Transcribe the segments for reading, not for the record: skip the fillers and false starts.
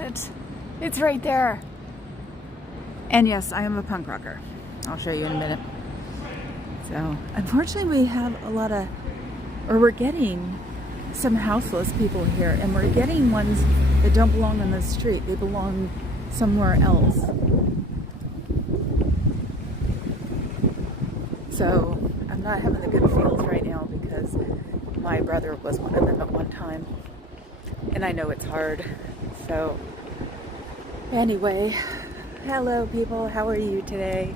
it? It's right there. And yes, I am a punk rocker. I'll show you in a minute. So, unfortunately, we have we're getting some houseless people here, and we're getting ones that don't belong on the street. They belong somewhere else. So, I'm not having the good feels right now because my brother was one of them at one time. And I know it's hard. So, anyway, hello people, how are you today?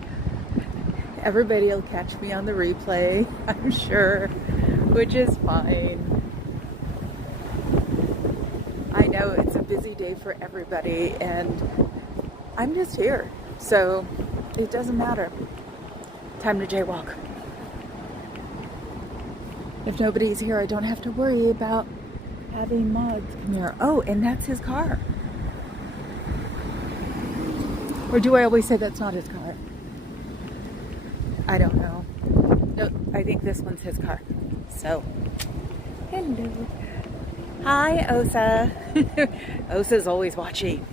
Everybody will catch me on the replay, I'm sure, which is fine. I know it's a busy day for everybody, and I'm just here, so it doesn't matter. Time to jaywalk. If nobody's here, I don't have to worry about having mods come here. Oh, and that's his car. Or do I always say that's not his car? I don't know. No, I think this one's his car. So, hello. Hi, Osa. Osa's always watching.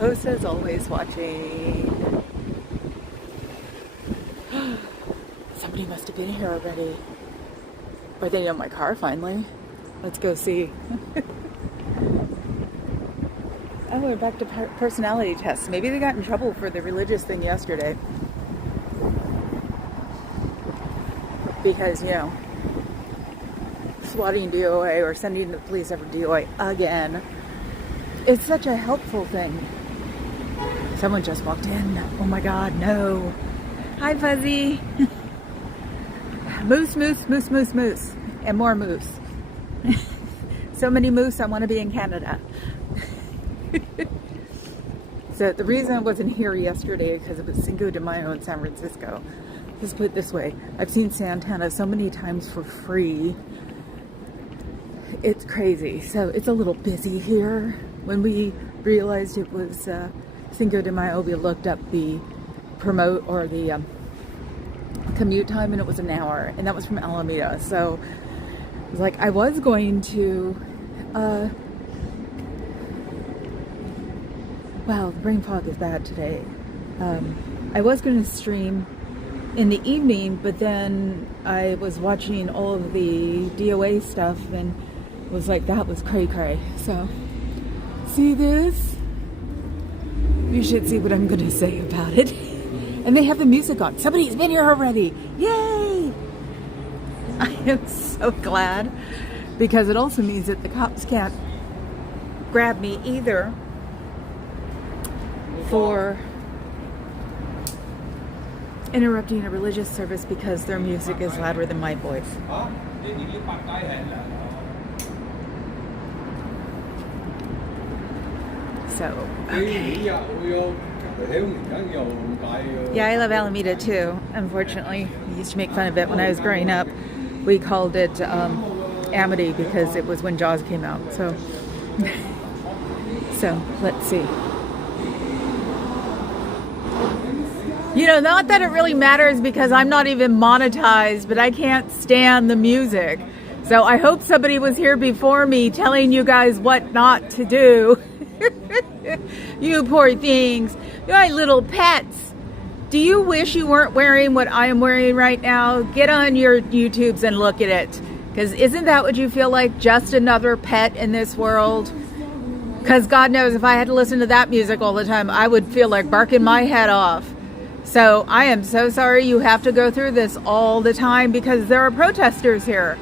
Osa's always watching. Somebody must have been here already. Or they know my car finally. Let's go see. Oh, we're back to personality tests. Maybe they got in trouble for the religious thing yesterday. Because, you know, swatting DOA or sending the police over DOA again. It's such a helpful thing. Someone just walked in. Oh my God, no. Hi, Fuzzy. Moose, moose, moose, moose, moose. And more moose. So many moose, I want to be in Canada. So the reason I wasn't here yesterday because it was Cinco de Mayo in San Francisco. Let's put it this way. I've seen Santana so many times for free. It's crazy. So it's a little busy here. When we realized it was Cinco de Mayo, we looked up the commute time, and it was an hour, and that was from Alameda. So it was like I was going to wow, the brain fog is bad today. I was going to stream in the evening, but then I was watching all of the DOA stuff and was like, that was cray-cray. So, see this? You should see what I'm going to say about it. And they have the music on. Somebody's been here already. Yay! I am so glad, because it also means that the cops can't grab me either for interrupting a religious service because their music is louder than my voice. So, okay. Yeah, I love Alameda too, unfortunately. We used to make fun of it when I was growing up. We called it Amity because it was when Jaws came out. So, so let's see. You know, not that it really matters because I'm not even monetized, but I can't stand the music. So I hope somebody was here before me telling you guys what not to do. You poor things. My little pets. Do you wish you weren't wearing what I am wearing right now? Get on your YouTubes and look at it. Because isn't that what you feel like? Just another pet in this world? Because God knows if I had to listen to that music all the time, I would feel like barking my head off. So I am so sorry you have to go through this all the time because there are protesters here.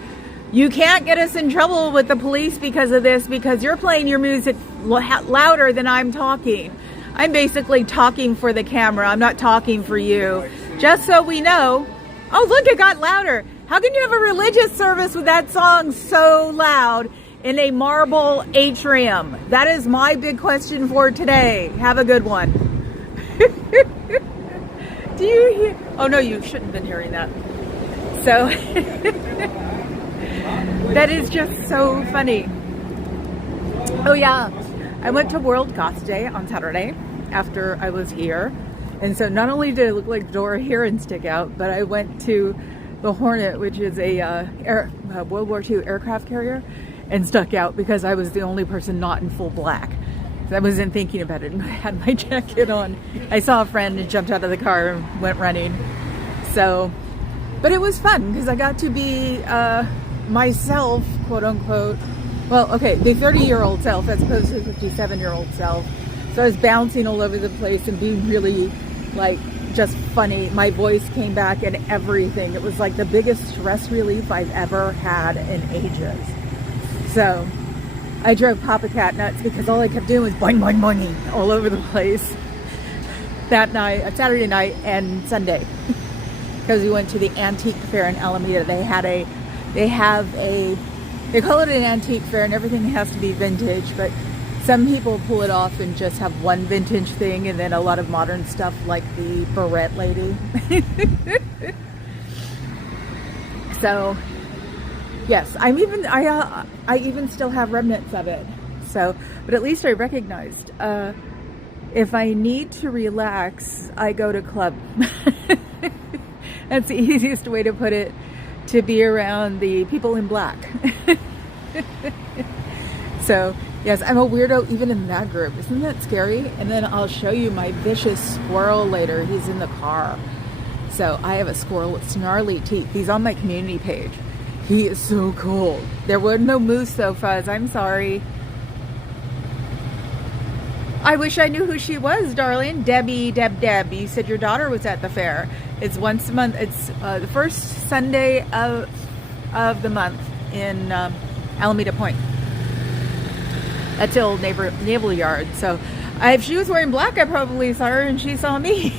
You can't get us in trouble with the police because of this, because you're playing your music louder than I'm talking. I'm basically talking for the camera. I'm not talking for you. Just so we know. Oh, look, it got louder. How can you have a religious service with that song so loud in a marble atrium? That is my big question for today. Have a good one. Do you hear? Oh no, you shouldn't have been hearing that. So that is just so funny. Oh yeah, I went to World Goth Day on Saturday after I was here, and so not only did it look like Dora Heron stick out, but I went to the Hornet, which is a World War II aircraft carrier, and stuck out because I was the only person not in full black. I wasn't thinking about it, and I had my jacket on. I saw a friend and jumped out of the car and went running. So, but it was fun because I got to be myself, quote unquote. Well, okay, the 30-year-old self as opposed to the 57-year-old self. So I was bouncing all over the place and being really, like, just funny. My voice came back and everything. It was like the biggest stress relief I've ever had in ages. So I drove Papa Cat nuts because all I kept doing was boing, boing, boing all over the place that night, Saturday night and Sunday. Because we went to the antique fair in Alameda. They call it an antique fair and everything has to be vintage, but some people pull it off and just have one vintage thing and then a lot of modern stuff like the barrette lady. So, yes, I even still have remnants of it. So, but at least I recognized, if I need to relax, I go to club. That's the easiest way to put it, to be around the people in black. So, yes, I'm a weirdo even in that group. Isn't that scary? And then I'll show you my vicious squirrel later. He's in the car. So I have a squirrel with snarly teeth. He's on my community page. He is so cool. There were no moose though, Fuzz. I'm sorry. I wish I knew who she was, darling. Deb. You said your daughter was at the fair. It's once a month. It's the first Sunday of the month in Alameda Point. That's the old naval yard. So if she was wearing black, I probably saw her and she saw me.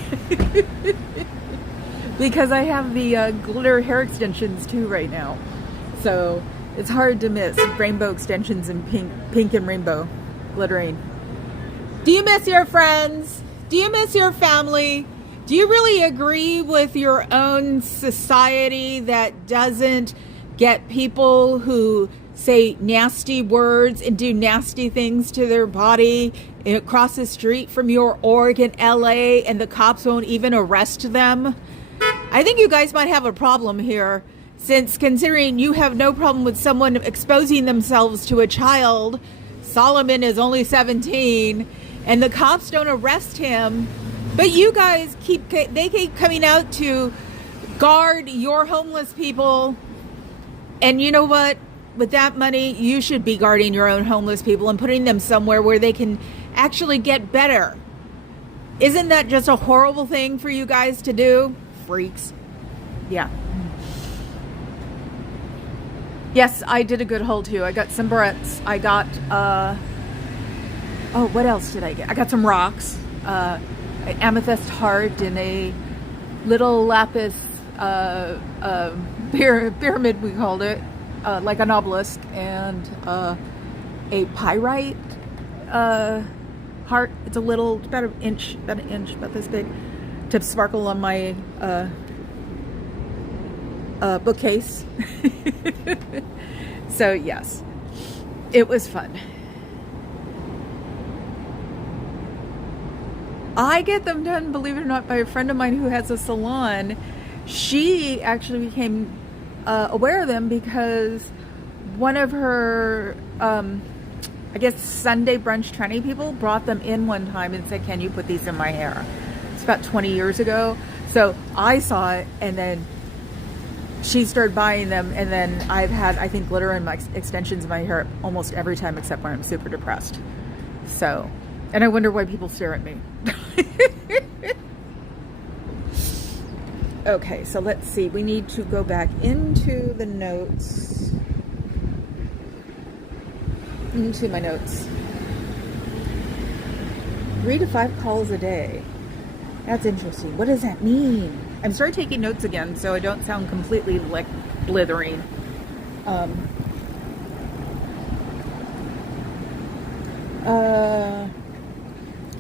Because I have the glitter hair extensions too right now. So it's hard to miss rainbow extensions and pink and rainbow glittering. Do you miss your friends? Do you miss your family? Do you really agree with your own society that doesn't get people who say nasty words and do nasty things to their body across the street from your org in LA and the cops won't even arrest them? I think you guys might have a problem here, since considering you have no problem with someone exposing themselves to a child. Solomon is only 17 and the cops don't arrest him, but you guys keep coming out to guard your homeless people. And you know what? With that money, you should be guarding your own homeless people and putting them somewhere where they can actually get better. Isn't that just a horrible thing for you guys to do? Freaks. Yeah. Yes, I did a good haul too. I got some barrettes. I got, what else did I get? I got some rocks, an amethyst heart and a little lapis pyramid, we called it. Like an obelisk, and a pyrite heart. It's a little, about an inch, about this big, to sparkle on my bookcase. So yes, it was fun. I get them done, believe it or not, by a friend of mine who has a salon. She actually became aware of them because one of her, I guess, Sunday brunch tranny people brought them in one time and said, "Can you put these in my hair?" It's about 20 years ago. So I saw it, and then she started buying them, and then I've had, I think, glitter in my extensions in my hair almost every time except when I'm super depressed. So, and I wonder why people stare at me. Okay, so let's see. We need to go back into the notes. Into my notes. 3 to 5 calls a day. That's interesting. What does that mean? I'm starting taking notes again so I don't sound completely like blithering.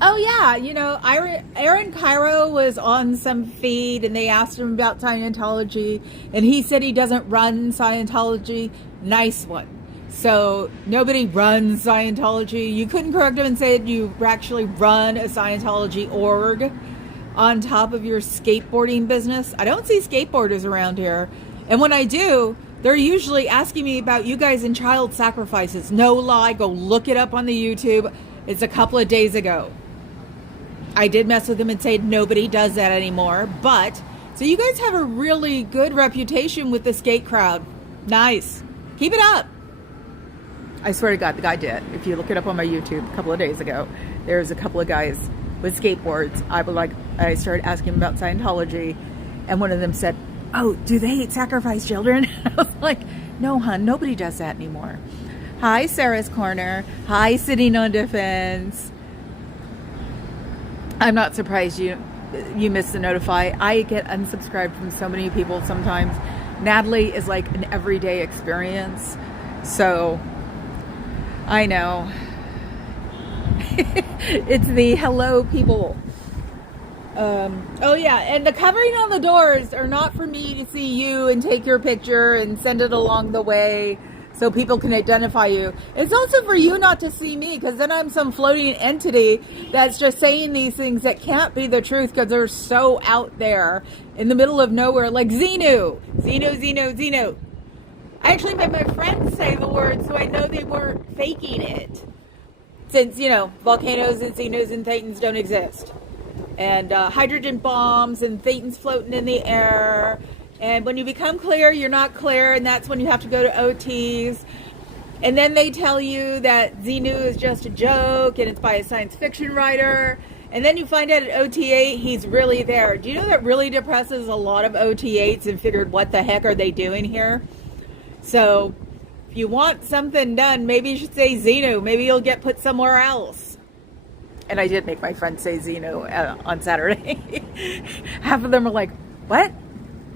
Oh yeah, you know, Aaron Cairo was on some feed and they asked him about Scientology and he said he doesn't run Scientology. Nice one. So nobody runs Scientology. You couldn't correct him and say you actually run a Scientology org on top of your skateboarding business. I don't see skateboarders around here. And when I do, they're usually asking me about you guys and child sacrifices. No lie, go look it up on the YouTube. It's a couple of days ago. I did mess with them and say nobody does that anymore. But, so you guys have a really good reputation with the skate crowd. Nice. Keep it up. I swear to God, the guy did. If you look it up on my YouTube a couple of days ago, there's a couple of guys with skateboards. I started asking them about Scientology, and one of them said, "Oh, do they sacrifice children?" I was like, "No, hon, nobody does that anymore." Hi, Sarah's Corner. Hi, Sitting on Defense. I'm not surprised you missed the notify. I get unsubscribed from so many people sometimes. Natalie is like an everyday experience. So, I know. It's the hello people. Oh yeah, and the covering on the doors are not for me to see you and take your picture and send it along the way so people can identify you. It's also for you not to see me, because then I'm some floating entity that's just saying these things that can't be the truth because they're so out there in the middle of nowhere, like Xenu. Xenu. I actually made my friends say the word so I know they weren't faking it. Since, volcanoes and Xenus and Thetans don't exist. And hydrogen bombs and Thetans floating in the air. And when you become clear, you're not clear, and that's when you have to go to OTs. And then they tell you that Xenu is just a joke and it's by a science fiction writer. And then you find out at OT8 he's really there. Do you know that really depresses a lot of OT8s and figured, what the heck are they doing here? So if you want something done, maybe you should say Xenu. Maybe you'll get put somewhere else. And I did make my friend say Xenu on Saturday. Half of them are like, what?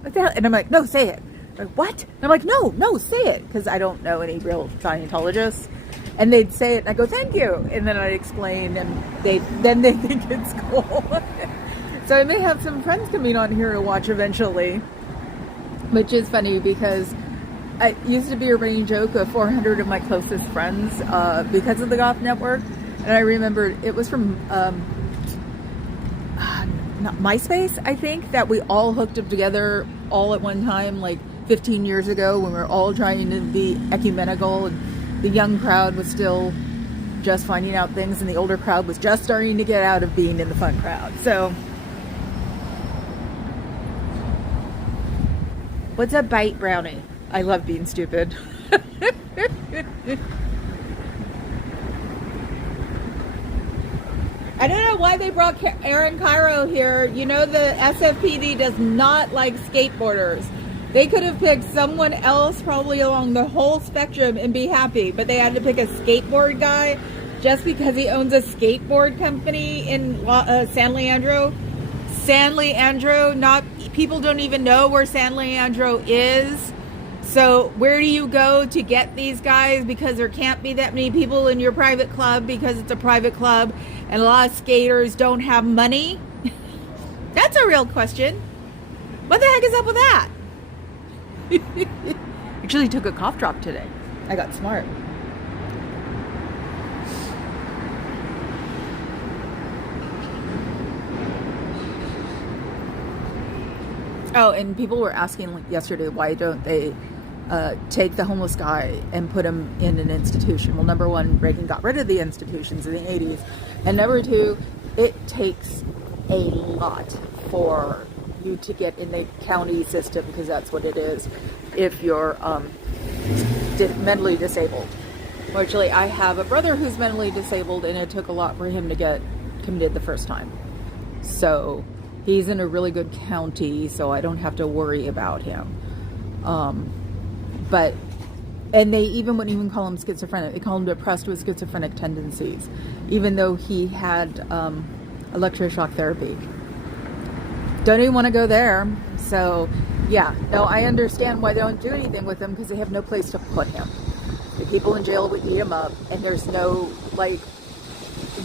What the hell? And I'm like, no, say it. They're like, what? And I'm like, no, say it. Because I don't know any real Scientologists. And they'd say it, and I go, thank you. And then I'd explain, and then they think it's cool. So I may have some friends coming on here to watch eventually. Which is funny, because it used to be a running joke of 400 of my closest friends because of the Goth Network. And I remember it was from MySpace, I think, that we all hooked up together all at one time, like 15 years ago, when we were all trying to be ecumenical. And the young crowd was still just finding out things, and the older crowd was just starting to get out of being in the fun crowd. So, what's a bite, Brownie? I love being stupid. I don't know why they brought Aaron Cairo here. You know, the SFPD does not like skateboarders. They could have picked someone else probably along the whole spectrum and be happy, but they had to pick a skateboard guy just because he owns a skateboard company in San Leandro. San Leandro, people don't even know where San Leandro is. So where do you go to get these guys? Because there can't be that many people in your private club because it's a private club and a lot of skaters don't have money. That's a real question. What the heck is up with that? Actually took a cough drop today. I got smart. Oh, and people were asking yesterday, why don't they take the homeless guy and put him in an institution? Well, number one, Reagan got rid of the institutions in the 80s. And number two, it takes a lot for you to get in the county system, because that's what it is, if you're mentally disabled. Fortunately, I have a brother who's mentally disabled, and it took a lot for him to get committed the first time. So he's in a really good county, so I don't have to worry about him. And they even wouldn't even call him schizophrenic. They call him depressed with schizophrenic tendencies, even though he had electroshock therapy. Don't even want to go there. So, yeah, no, I understand why they don't do anything with him, because they have no place to put him. The people in jail would eat him up, and there's no,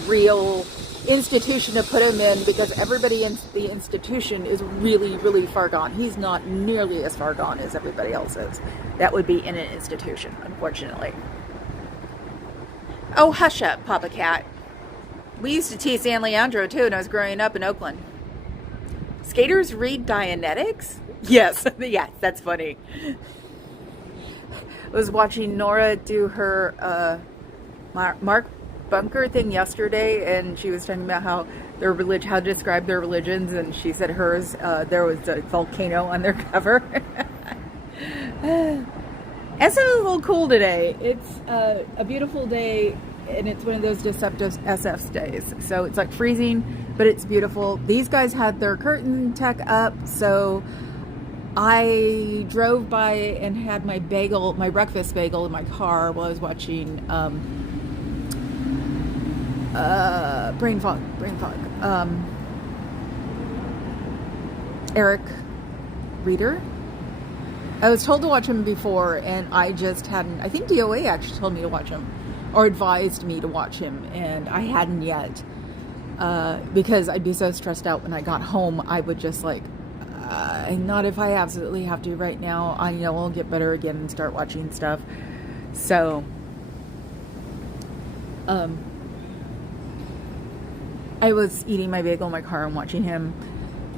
real institution to put him in, because everybody in the institution is really, really far gone. He's not nearly as far gone as everybody else is. That would be in an institution, unfortunately. Oh, hush up, Papa Cat. We used to tease San Leandro, too, when I was growing up in Oakland. Skaters read Dianetics? Yes, yes, that's funny. was watching Nora do her Mark Bunker thing yesterday, and she was talking about how their religion, how to describe their religions, and she said hers, there was a volcano on their cover. It's a little cool today. It's a beautiful day, and it's one of those deceptive SF days. So it's like freezing, but it's beautiful. These guys had their curtain tech up, so I drove by and had my bagel, my breakfast bagel in my car while I was watching brain fog. Eric Reader. I was told to watch him before, and I just hadn't. I think DOA actually told me to watch him, or advised me to watch him, and I hadn't yet, because I'd be so stressed out when I got home. I would just like, not if I absolutely have to right now. I know I'll get better again and start watching stuff. So, I was eating my bagel in my car and watching him,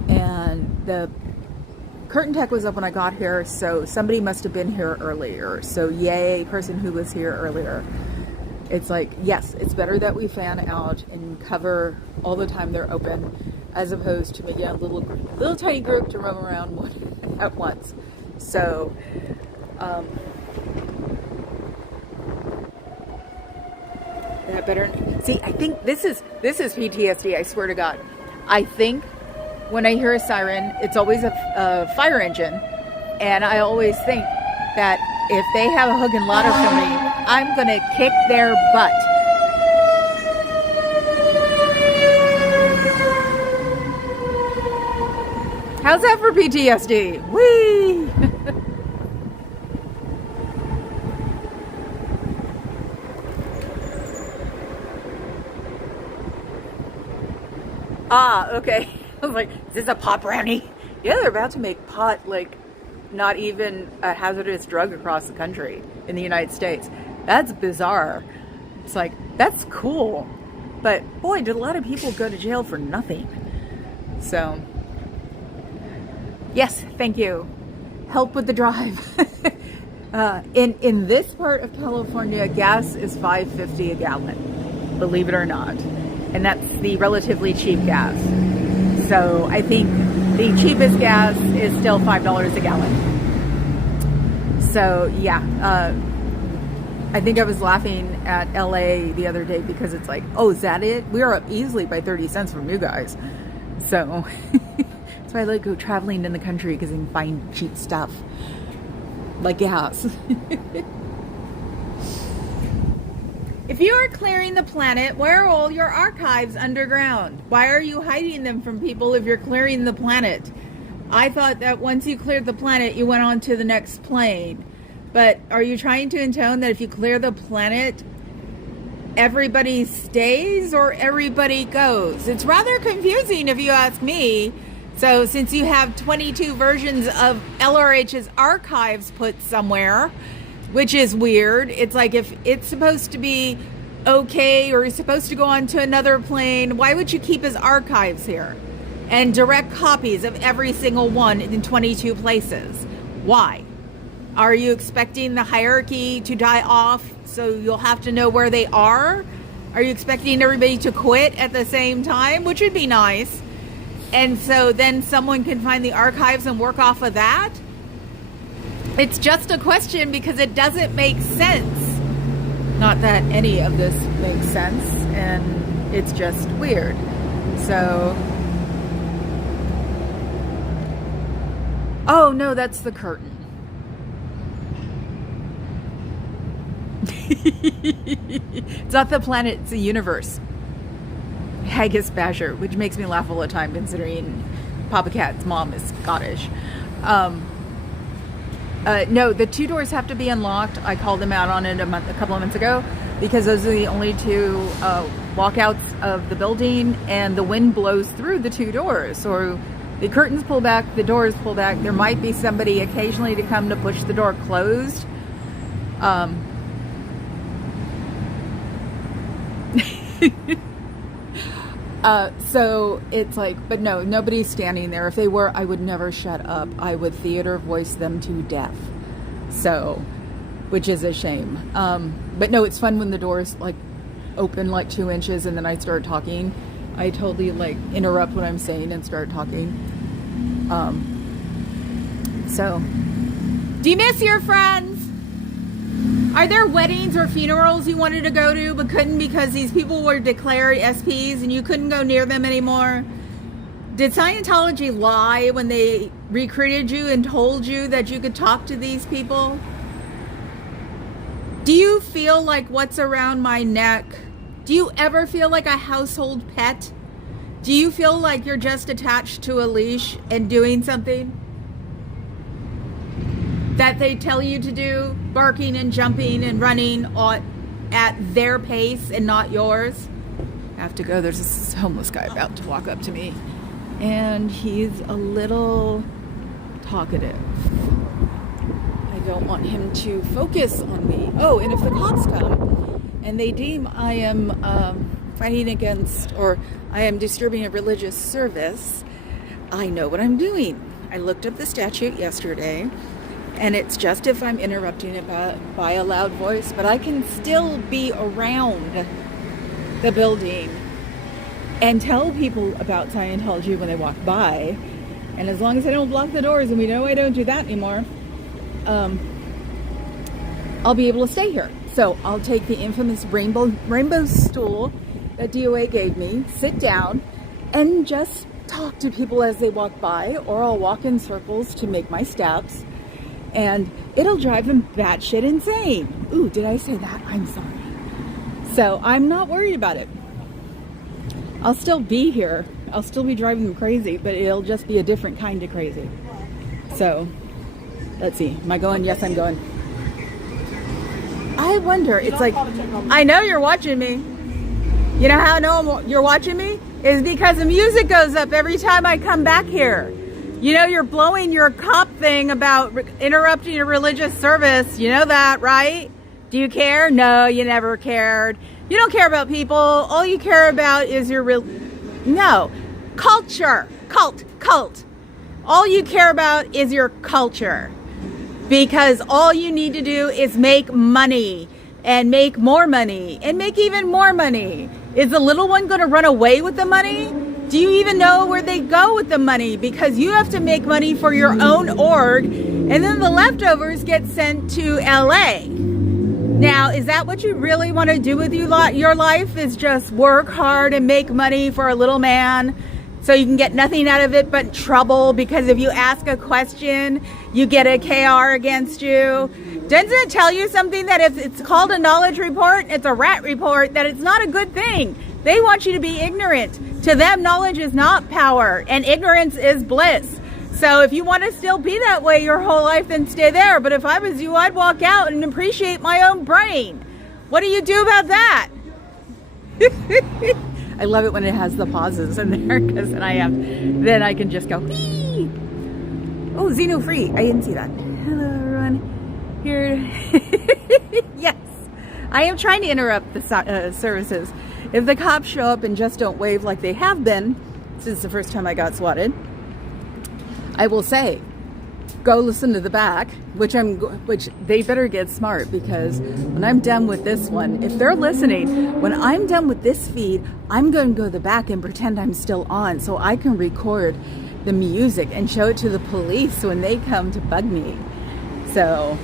and the curtain tech was up when I got here, so somebody must have been here earlier. So yay, person who was here earlier. It's like, yes, it's better that we fan out and cover all the time they're open, as opposed to making a little tiny group to roam around at once. So, that better. See, I think this is PTSD. I swear to God. I think when I hear a siren, it's always a fire engine, and I always think that if they have a Hogan Lotto for me, I'm gonna kick their butt. How's that for PTSD? Whee! Ah, okay. I was like, is this a pot brownie? Yeah, they're about to make pot like not even a hazardous drug across the country in the United States. That's bizarre. It's like, that's cool. But boy, did a lot of people go to jail for nothing. So, yes, thank you. Help with the drive. In this part of California, gas is $5.50 a gallon, believe it or not. And that's the relatively cheap gas. So I think the cheapest gas is still $5 a gallon. So yeah, I think I was laughing at LA the other day because it's like, oh, is that it? We are up easily by 30 cents from you guys. So that's why I like go traveling in the country, because I can find cheap stuff like gas. If you are clearing the planet, where are all your archives underground? Why are you hiding them from people if you're clearing the planet? I thought that once you cleared the planet, you went on to the next plane. But are you trying to intone that if you clear the planet, everybody stays or everybody goes? It's rather confusing if you ask me. So since you have 22 versions of LRH's archives put somewhere, which is weird. It's like, if it's supposed to be okay, or he's supposed to go on to another plane, why would you keep his archives here? And direct copies of every single one in 22 places. Why? Are you expecting the hierarchy to die off so you'll have to know where they are? Are you expecting everybody to quit at the same time? Which would be nice. And so then someone can find the archives and work off of that? It's just a question because it doesn't make sense. Not that any of this makes sense, and it's just weird. So, oh no, that's the curtain. It's not the planet, it's the universe. Haggis Basher, which makes me laugh all the time considering Papa Cat's mom is Scottish. No, the two doors have to be unlocked. I called them out on it a couple of months ago, because those are the only two walkouts of the building, and the wind blows through the two doors. So the curtains pull back, the doors pull back. There might be somebody occasionally to come to push the door closed. So it's like, but no, nobody's standing there. If they were, I would never shut up. I would theater voice them to death. So which is a shame. But no, it's fun when the doors like open like 2 inches and then I start talking. I totally like interrupt what I'm saying and start talking. So, do you miss your friends? Are there weddings or funerals you wanted to go to but couldn't because these people were declared SPs and you couldn't go near them anymore? Did Scientology lie when they recruited you and told you that you could talk to these people? Do you feel like what's around my neck? Do you ever feel like a household pet? Do you feel like you're just attached to a leash and doing something that they tell you to do, barking and jumping and running at their pace and not yours? I have to go. There's this homeless guy about to walk up to me, and he's a little talkative. I don't want him to focus on me. Oh, and if the cops come and they deem I am fighting against, or I am disturbing a religious service, I know what I'm doing. I looked up the statute yesterday, and it's just if I'm interrupting it by a loud voice, but I can still be around the building and tell people about Scientology when they walk by. And as long as I don't block the doors, and we know I don't do that anymore, I'll be able to stay here. So I'll take the infamous rainbow stool that DOA gave me, sit down, and just talk to people as they walk by, or I'll walk in circles to make my steps, and it'll drive them batshit insane. Ooh, did I say that? I'm sorry. So I'm not worried about it. I'll still be here. I'll still be driving them crazy, but it'll just be a different kind of crazy. So, let's see. Am I going? Yes, I'm going. I wonder, it's like, I know you're watching me. You know how I know you're watching me? Is because the music goes up every time I come back here. You know, you're blowing your cop thing about interrupting a religious service. You know that, right? Do you care? No, you never cared. You don't care about people. All you care about is your no. Culture. Cult. All you care about is your culture. Because all you need to do is make money and make more money and make even more money. Is the little one going to run away with the money? Do you even know where they go with the money? Because you have to make money for your own org, and then the leftovers get sent to LA. Now, is that what you really want to do with your life? Is just work hard and make money for a little man so you can get nothing out of it but trouble, because if you ask a question, you get a KR against you? Doesn't it tell you something that if it's called a knowledge report, it's a rat report, that it's not a good thing? They want you to be ignorant. To them, knowledge is not power, and ignorance is bliss. So if you want to still be that way your whole life, then stay there. But if I was you, I'd walk out and appreciate my own brain. What do you do about that? I love it when it has the pauses in there, because then I can just go, wee! Oh, Xeno free. I didn't see that. Hello, everyone. Here. Yes. I am trying to interrupt the services. If the cops show up and just don't wave like they have been since the first time I got swatted, I will say, go listen to the back, which they better get smart, because when I'm done with this one, if they're listening, when I'm done with this feed, I'm going to go to the back and pretend I'm still on so I can record the music and show it to the police when they come to bug me. So,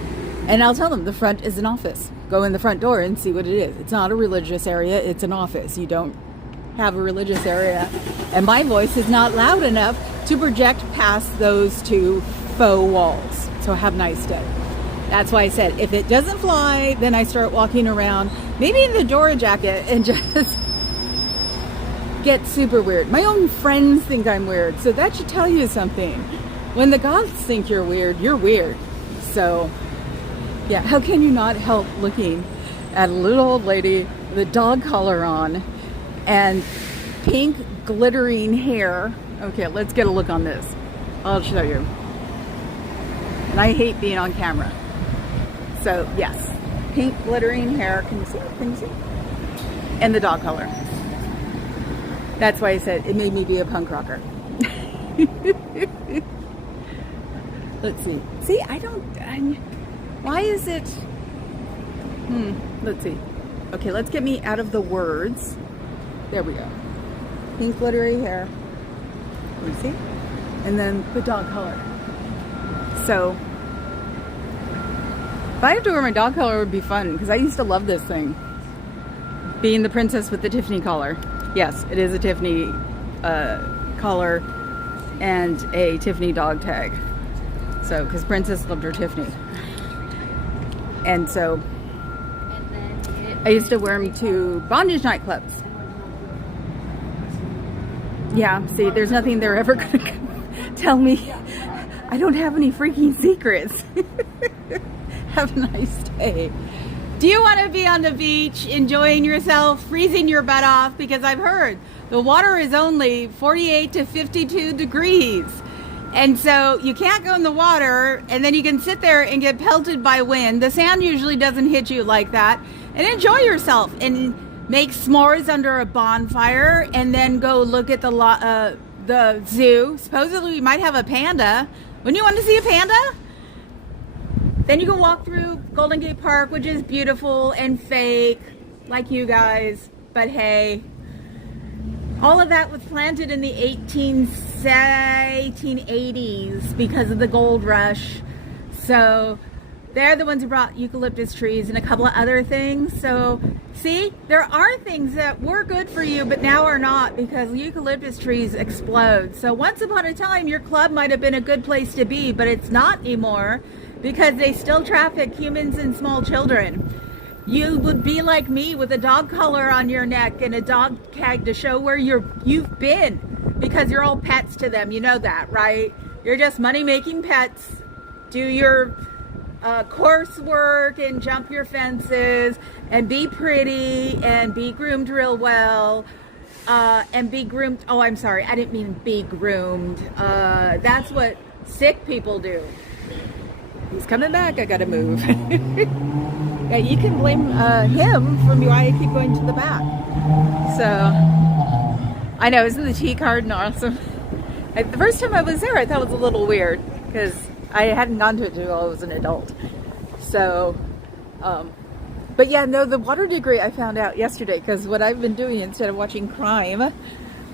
and I'll tell them the front is an office. Go in the front door and see what it is. It's not a religious area, it's an office. You don't have a religious area, and my voice is not loud enough to project past those two faux walls. So have a nice day. That's why I said, if it doesn't fly, then I start walking around, maybe in the Dora jacket, and just get super weird. My own friends think I'm weird, so that should tell you something. When the gods think you're weird, you're weird. So yeah, how can you not help looking at a little old lady with a dog collar on and pink glittering hair? Okay, let's get a look on this. I'll show you. And I hate being on camera. So yes, pink glittering hair. Can you see? Can you see? And the dog collar. That's why I said it made me be a punk rocker. Let's see. See, why is it? Let's see. Okay, let's get me out of the words. There we go. Pink glittery hair. Let me see. And then the dog collar. So, if I have to wear my dog collar, it would be fun, because I used to love this thing. Being the princess with the Tiffany collar. Yes, it is a Tiffany collar and a Tiffany dog tag. So, because Princess loved her Tiffany. And so, I used to wear them to bondage nightclubs. Yeah, see, there's nothing they're ever going to tell me. I don't have any freaking secrets. Have a nice day. Do you want to be on the beach, enjoying yourself, freezing your butt off? Because I've heard the water is only 48 to 52 degrees. And so you can't go in the water, and then you can sit there and get pelted by wind. The sand usually doesn't hit you like that. And enjoy yourself and make s'mores under a bonfire, and then go look at the zoo. Supposedly we might have a panda. Wouldn't you want to see a panda? Then you can walk through Golden Gate Park, which is beautiful and fake, like you guys. But hey, all of that was planted in the 1880s because of the gold rush. So they're the ones who brought eucalyptus trees and a couple of other things. So see, there are things that were good for you, but now are not, because eucalyptus trees explode. So once upon a time, your club might have been a good place to be, but it's not anymore, because they still traffic humans and small children. You would be like me with a dog collar on your neck and a dog tag to show where you've been, because you're all pets to them. You know that, right? You're just money-making pets. Do your coursework and jump your fences and be pretty and be groomed real well, and be groomed. Oh, I'm sorry. I didn't mean be groomed. That's what sick people do. He's coming back. I gotta move. Yeah, you can blame him for why I keep going to the back. So, I know, isn't the tea garden awesome? The first time I was there, I thought it was a little weird, because I hadn't gone to it until I was an adult. So, but yeah, no, the water degree I found out yesterday, because what I've been doing instead of watching crime,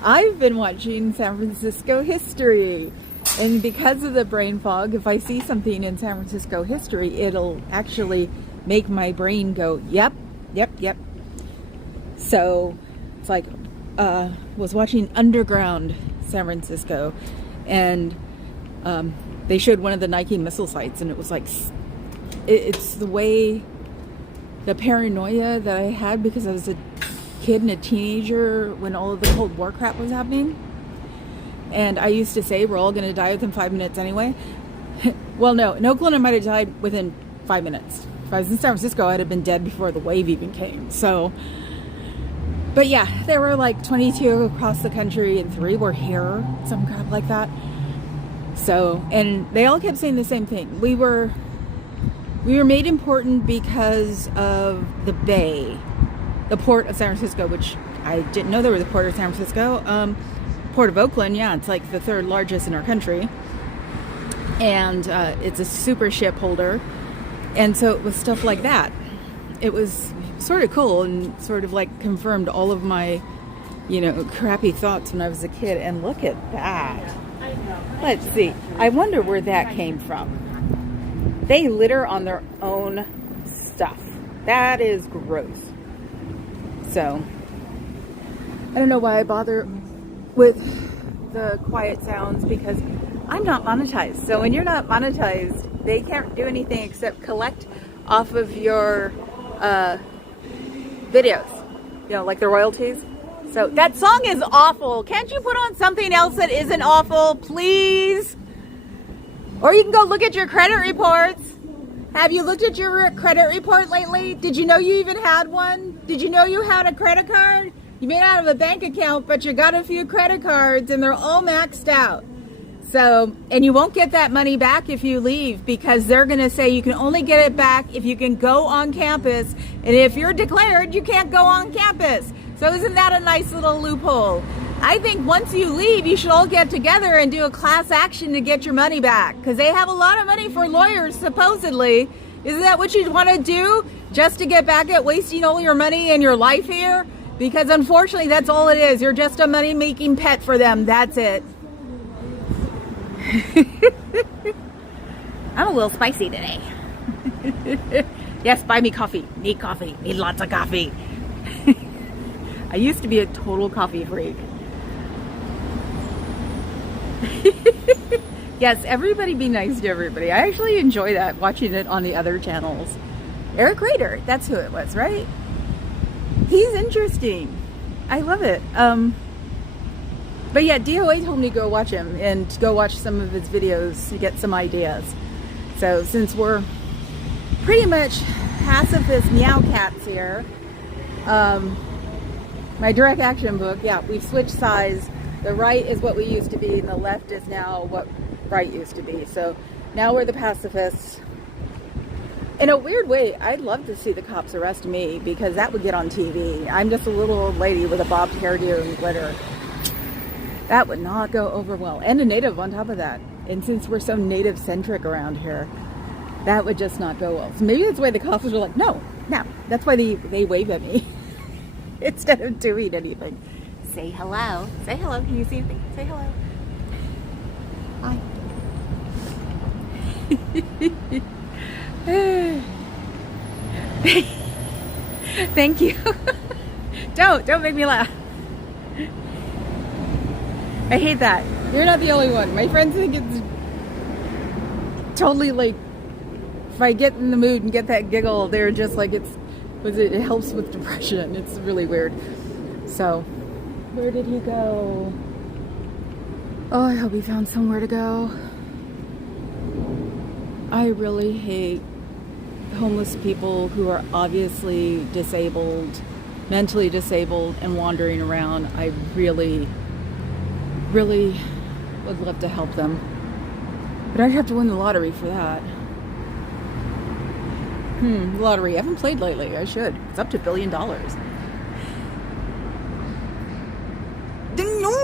I've been watching San Francisco history. And because of the brain fog, if I see something in San Francisco history, it'll actually make my brain go, yep, yep, yep. So it's like, was watching Underground San Francisco, and they showed one of the Nike missile sites, and it was like, it's the way, the paranoia that I had because I was a kid and a teenager when all of the Cold War crap was happening. And I used to say, we're all going to die within 5 minutes anyway. Well, no, in Oakland I might have died within 5 minutes. If I was in San Francisco, I'd have been dead before the wave even came. So, but yeah, there were like 22 across the country and 3 were here, some crap like that. So, and they all kept saying the same thing. We were made important because of the bay, the port of San Francisco, which I didn't know there was a port of San Francisco. Port of Oakland, yeah, it's like the 3rd largest in our country, and it's a super ship holder, and so it was stuff like that. It was sort of cool and sort of like confirmed all of my, crappy thoughts when I was a kid. And look at that. Let's see. I wonder where that came from. They litter on their own stuff. That is gross. So I don't know why I bother with the quiet sounds, because I'm not monetized. So when you're not monetized, they can't do anything except collect off of your videos, like the royalties. So that song is awful. Can't you put on something else that isn't awful, please? Or you can go look at your credit reports. Have you looked at your credit report lately? Did you know you even had one? Did you know you had a credit card? You may not have a bank account, but you got a few credit cards and they're all maxed out. So, and you won't get that money back if you leave, because they're going to say you can only get it back if you can go on campus. And if you're declared, you can't go on campus. So isn't that a nice little loophole? I think once you leave, you should all get together and do a class action to get your money back, because they have a lot of money for lawyers, supposedly. Isn't that what you'd want to do? just to get back at wasting all your money and your life here? Because unfortunately, that's all it is. You're just a money-making pet for them. That's it. I'm a little spicy today. Yes, buy me coffee. Need coffee. Need lots of coffee. I used to be a total coffee freak. Yes, everybody be nice to everybody. I actually enjoy that, watching it on the other channels. Eric Rader, that's who it was, right? He's interesting. I love it. But yeah, DOA told me to go watch him and go watch some of his videos to get some ideas. So since we're pretty much pacifist meow cats here, my direct action book, yeah, we've switched sides. The right is what we used to be and the left is now what right used to be. So now we're the pacifists. In a weird way, I'd love to see the cops arrest me because that would get on TV. I'm just a little old lady with a bobbed hairdo and glitter. That would not go over well. And a native on top of that. And since we're so native centric around here, that would just not go well. So maybe that's why the cops are like, no. That's why they wave at me instead of doing anything. Say hello. Say hello. Can you see anything? Say hello. Hi. Thank you. Don't make me laugh. I hate that. You're not the only one. My friends think it's totally like, if I get in the mood and get that giggle, they're just like, it helps with depression. It's really weird. So, where did he go? Oh, I hope he found somewhere to go. I really hate homeless people who are obviously disabled, mentally disabled, and wandering around. I really would love to help them. But I'd have to win the lottery for that. Lottery. I haven't played lately. I should. It's up to $1 billion. No,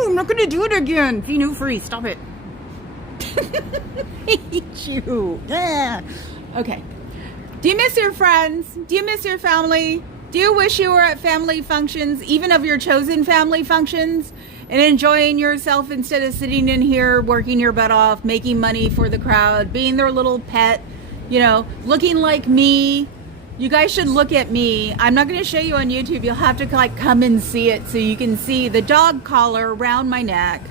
I'm not going to do it again. Fee new free. Stop it. I hate you. Yeah. Okay. Do you miss your friends? Do you miss your family? Do you wish you were at family functions, even of your chosen family functions, and enjoying yourself instead of sitting in here working your butt off, making money for the crowd, being their little pet, you know, looking like me? You guys should look at me. I'm not going to show you on YouTube. You'll have to like come and see it so you can see the dog collar around my neck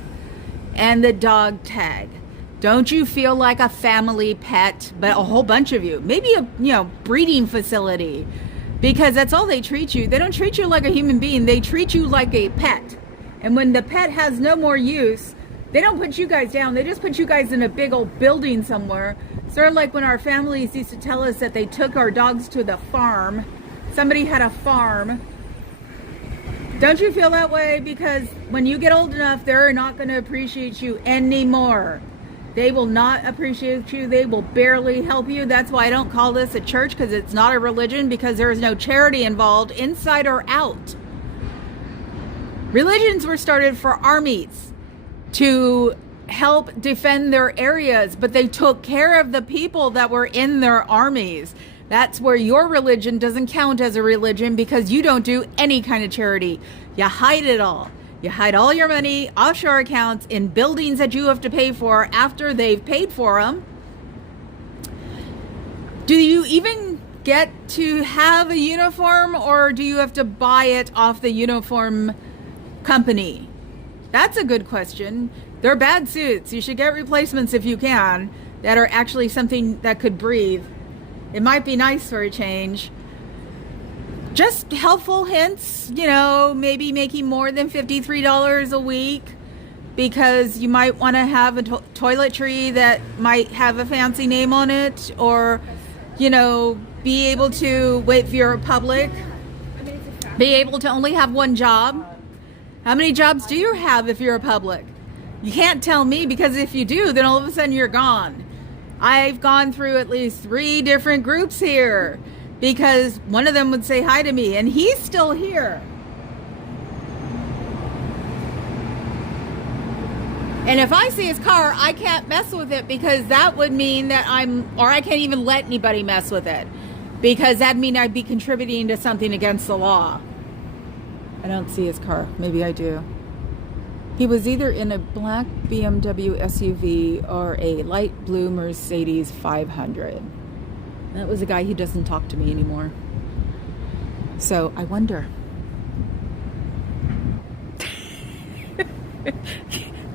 and the dog tag. Don't you feel like a family pet? But a whole bunch of you. Maybe a breeding facility. Because that's all they treat you. They don't treat you like a human being. They treat you like a pet. And when the pet has no more use, they don't put you guys down. They just put you guys in a big old building somewhere. Sort of like when our families used to tell us that they took our dogs to the farm. Somebody had a farm. Don't you feel that way? Because when you get old enough, they're not going to appreciate you anymore. They will not appreciate you. They will barely help you. That's why I don't call this a church, because it's not a religion, because there is no charity involved, inside or out. Religions were started for armies to help defend their areas, but they took care of the people that were in their armies. That's where your religion doesn't count as a religion, because you don't do any kind of charity. You hide it all. You hide all your money, offshore accounts, in buildings that you have to pay for after they've paid for them. Do you even get to have a uniform, or do you have to buy it off the uniform company? That's a good question. They're bad suits. You should get replacements if you can, that are actually something that could breathe. It might be nice for a change. Just helpful hints, maybe making more than $53 a week, because you might want to have a toiletry that might have a fancy name on it, or, be able to, if you're a public, be able to only have one job. How many jobs do you have if you're a public? You can't tell me, because if you do, then all of a sudden you're gone. I've gone through at least 3 different groups here, because one of them would say hi to me, and he's still here. And if I see his car, I can't mess with it, because that would mean that I can't even let anybody mess with it. because that'd mean I'd be contributing to something against the law. I don't see his car. Maybe I do. He was either in a black BMW SUV or a light blue Mercedes 500. That was a guy who doesn't talk to me anymore. So I wonder.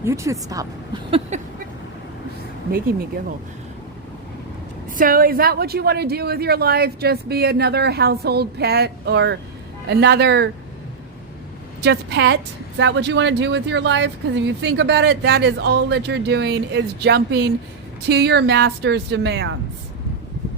You two stop. Making me giggle. So is that what you want to do with your life? Just be another household pet or another just pet? Is that what you want to do with your life? Because if you think about it, that is all that you're doing, is jumping to your master's demands.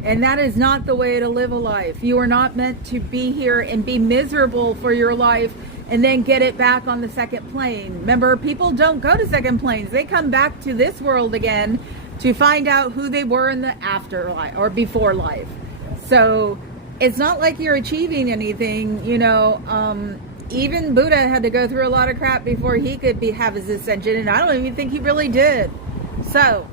And that is not the way to live a life. You are not meant to be here and be miserable for your life and then get it back on the second plane. Remember, people don't go to second planes. They come back to this world again to find out who they were in the afterlife or before life. So it's not like you're achieving anything, you know. Even Buddha had to go through a lot of crap before he could have his ascension, and I don't even think he really did. So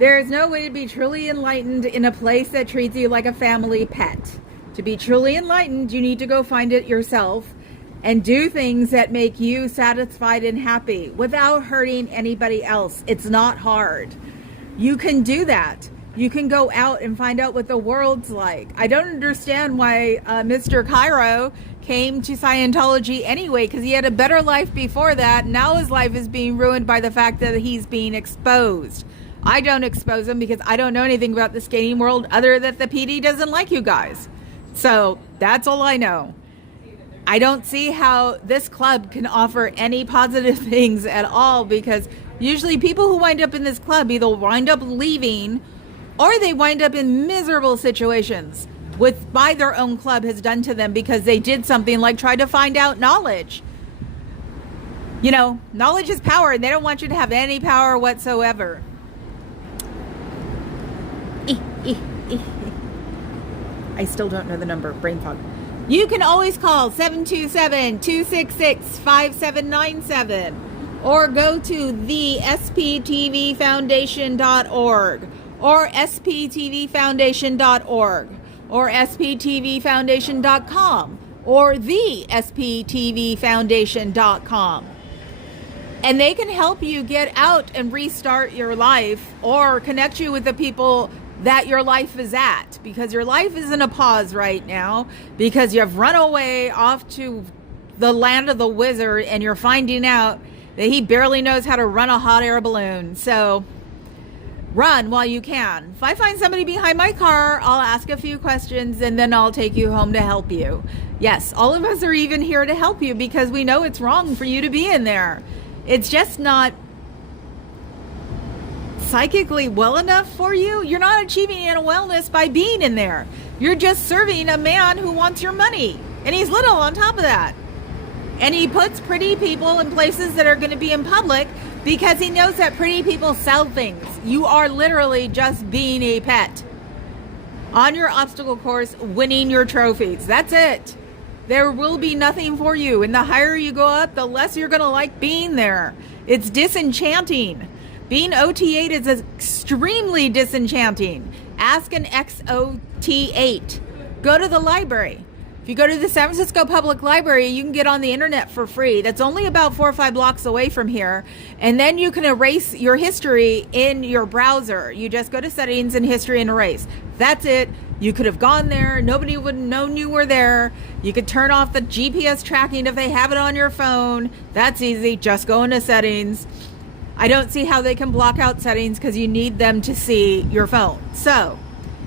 there is no way to be truly enlightened in a place that treats you like a family pet. To be truly enlightened, you need to go find it yourself and do things that make you satisfied and happy without hurting anybody else. It's not hard. You can do that. You can go out and find out what the world's like. I don't understand why Mr. Cairo came to Scientology anyway, because he had a better life before that. Now his life is being ruined by the fact that he's being exposed. I don't expose him because I don't know anything about the skating world other than the PD doesn't like you guys. So that's all I know. I don't see how this club can offer any positive things at all, because usually people who wind up in this club either wind up leaving or they wind up in miserable situations with by their own club has done to them because they did something like try to find out knowledge. You know, knowledge is power, and they don't want you to have any power whatsoever. I still don't know the number. Brain fog. You can always call 727-266-5797 or go to the sptvfoundation.org or sptvfoundation.org or sptvfoundation.com or the sptvfoundation.com. And they can help you get out and restart your life or connect you with the people that your life is at, because your life is in a pause right now because you've run away off to the land of the wizard and you're finding out that he barely knows how to run a hot air balloon. So run while you can. If I find somebody behind my car, I'll ask a few questions and then I'll take you home to help you. Yes, all of us are even here to help you because we know it's wrong for you to be in there. It's just not psychically well enough for you. You're not achieving inner wellness by being in there. You're just serving a man who wants your money, and he's little on top of that. And he puts pretty people in places that are going to be in public because he knows that pretty people sell things. You are literally just being a pet on your obstacle course, winning your trophies. That's it. There will be nothing for you. And the higher you go up, the less you're going to like being there. It's disenchanting. Being OT8 is extremely disenchanting. Ask an XOT8. Go to the library. If you go to the San Francisco Public Library, you can get on the internet for free. That's only about 4 or 5 blocks away from here. And then you can erase your history in your browser. You just go to settings and history and erase. That's it. You could have gone there. Nobody would have known you were there. You could turn off the GPS tracking if they have it on your phone. That's easy. Just go into settings. I don't see how they can block out settings because you need them to see your phone. So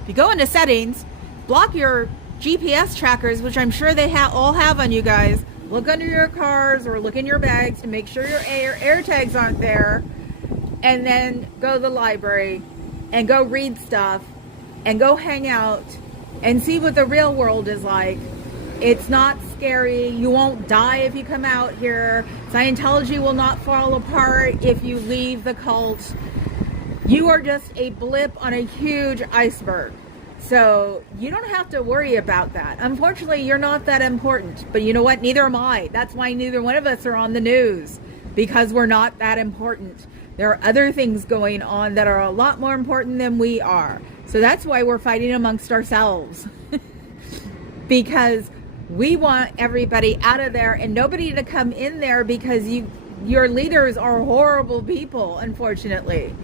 if you go into settings, block your GPS trackers, which I'm sure they all have on you guys. Look under your cars or look in your bags to make sure your air tags aren't there. And then go to the library and go read stuff and go hang out and see what the real world is like. It's not scary. You won't die if you come out here. Scientology will not fall apart if you leave the cult. You are just a blip on a huge iceberg. So you don't have to worry about that. Unfortunately, you're not that important. But you know what? Neither am I. That's why neither one of us are on the news, because we're not that important. There are other things going on that are a lot more important than we are. So that's why we're fighting amongst ourselves. Because we want everybody out of there and nobody to come in there, because your leaders are horrible people, unfortunately.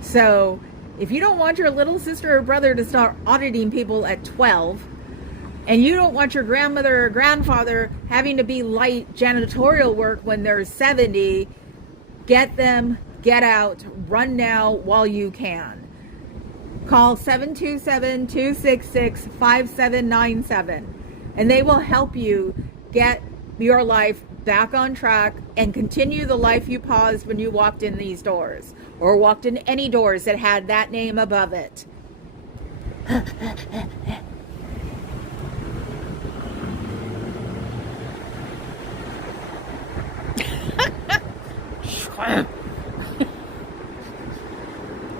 So if you don't want your little sister or brother to start auditing people at 12, and you don't want your grandmother or grandfather having to be light janitorial work when they're 70, get them, get out, run now while you can. Call 727-266-5797 and they will help you get your life back on track and continue the life you paused when you walked in these doors, or walked in any doors that had that name above it.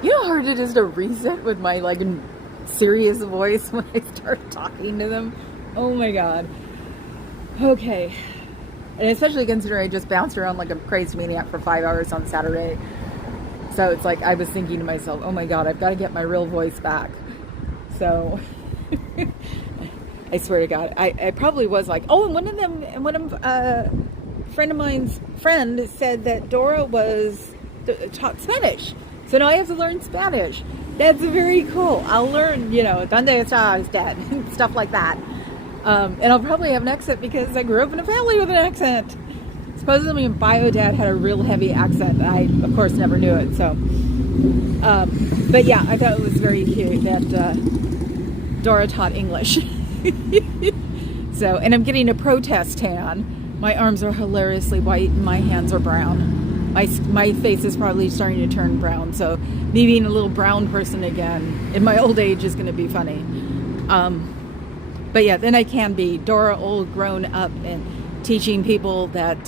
You know how hard it is to reset with my like serious voice when I start talking to them? Oh my god. Okay. And especially considering I just bounced around like a crazy maniac for 5 hours on Saturday. So it's like I was thinking to myself, oh my god, I've got to get my real voice back. So I swear to god, I probably was like, oh, and one of a friend of mine's friend said that Dora taught Spanish. So now I have to learn Spanish. That's very cool. I'll learn, donde está is dead, stuff like that. And I'll probably have an accent because I grew up in a family with an accent. Supposedly my bio dad had a real heavy accent. I, of course, never knew it. So, but yeah, I thought it was very cute that Dora taught English. So, and I'm getting a protest tan. My arms are hilariously white and my hands are brown. My face is probably starting to turn brown. So me being a little brown person again in my old age is going to be funny. But yeah, then I can be Dora, old, grown up, and teaching people that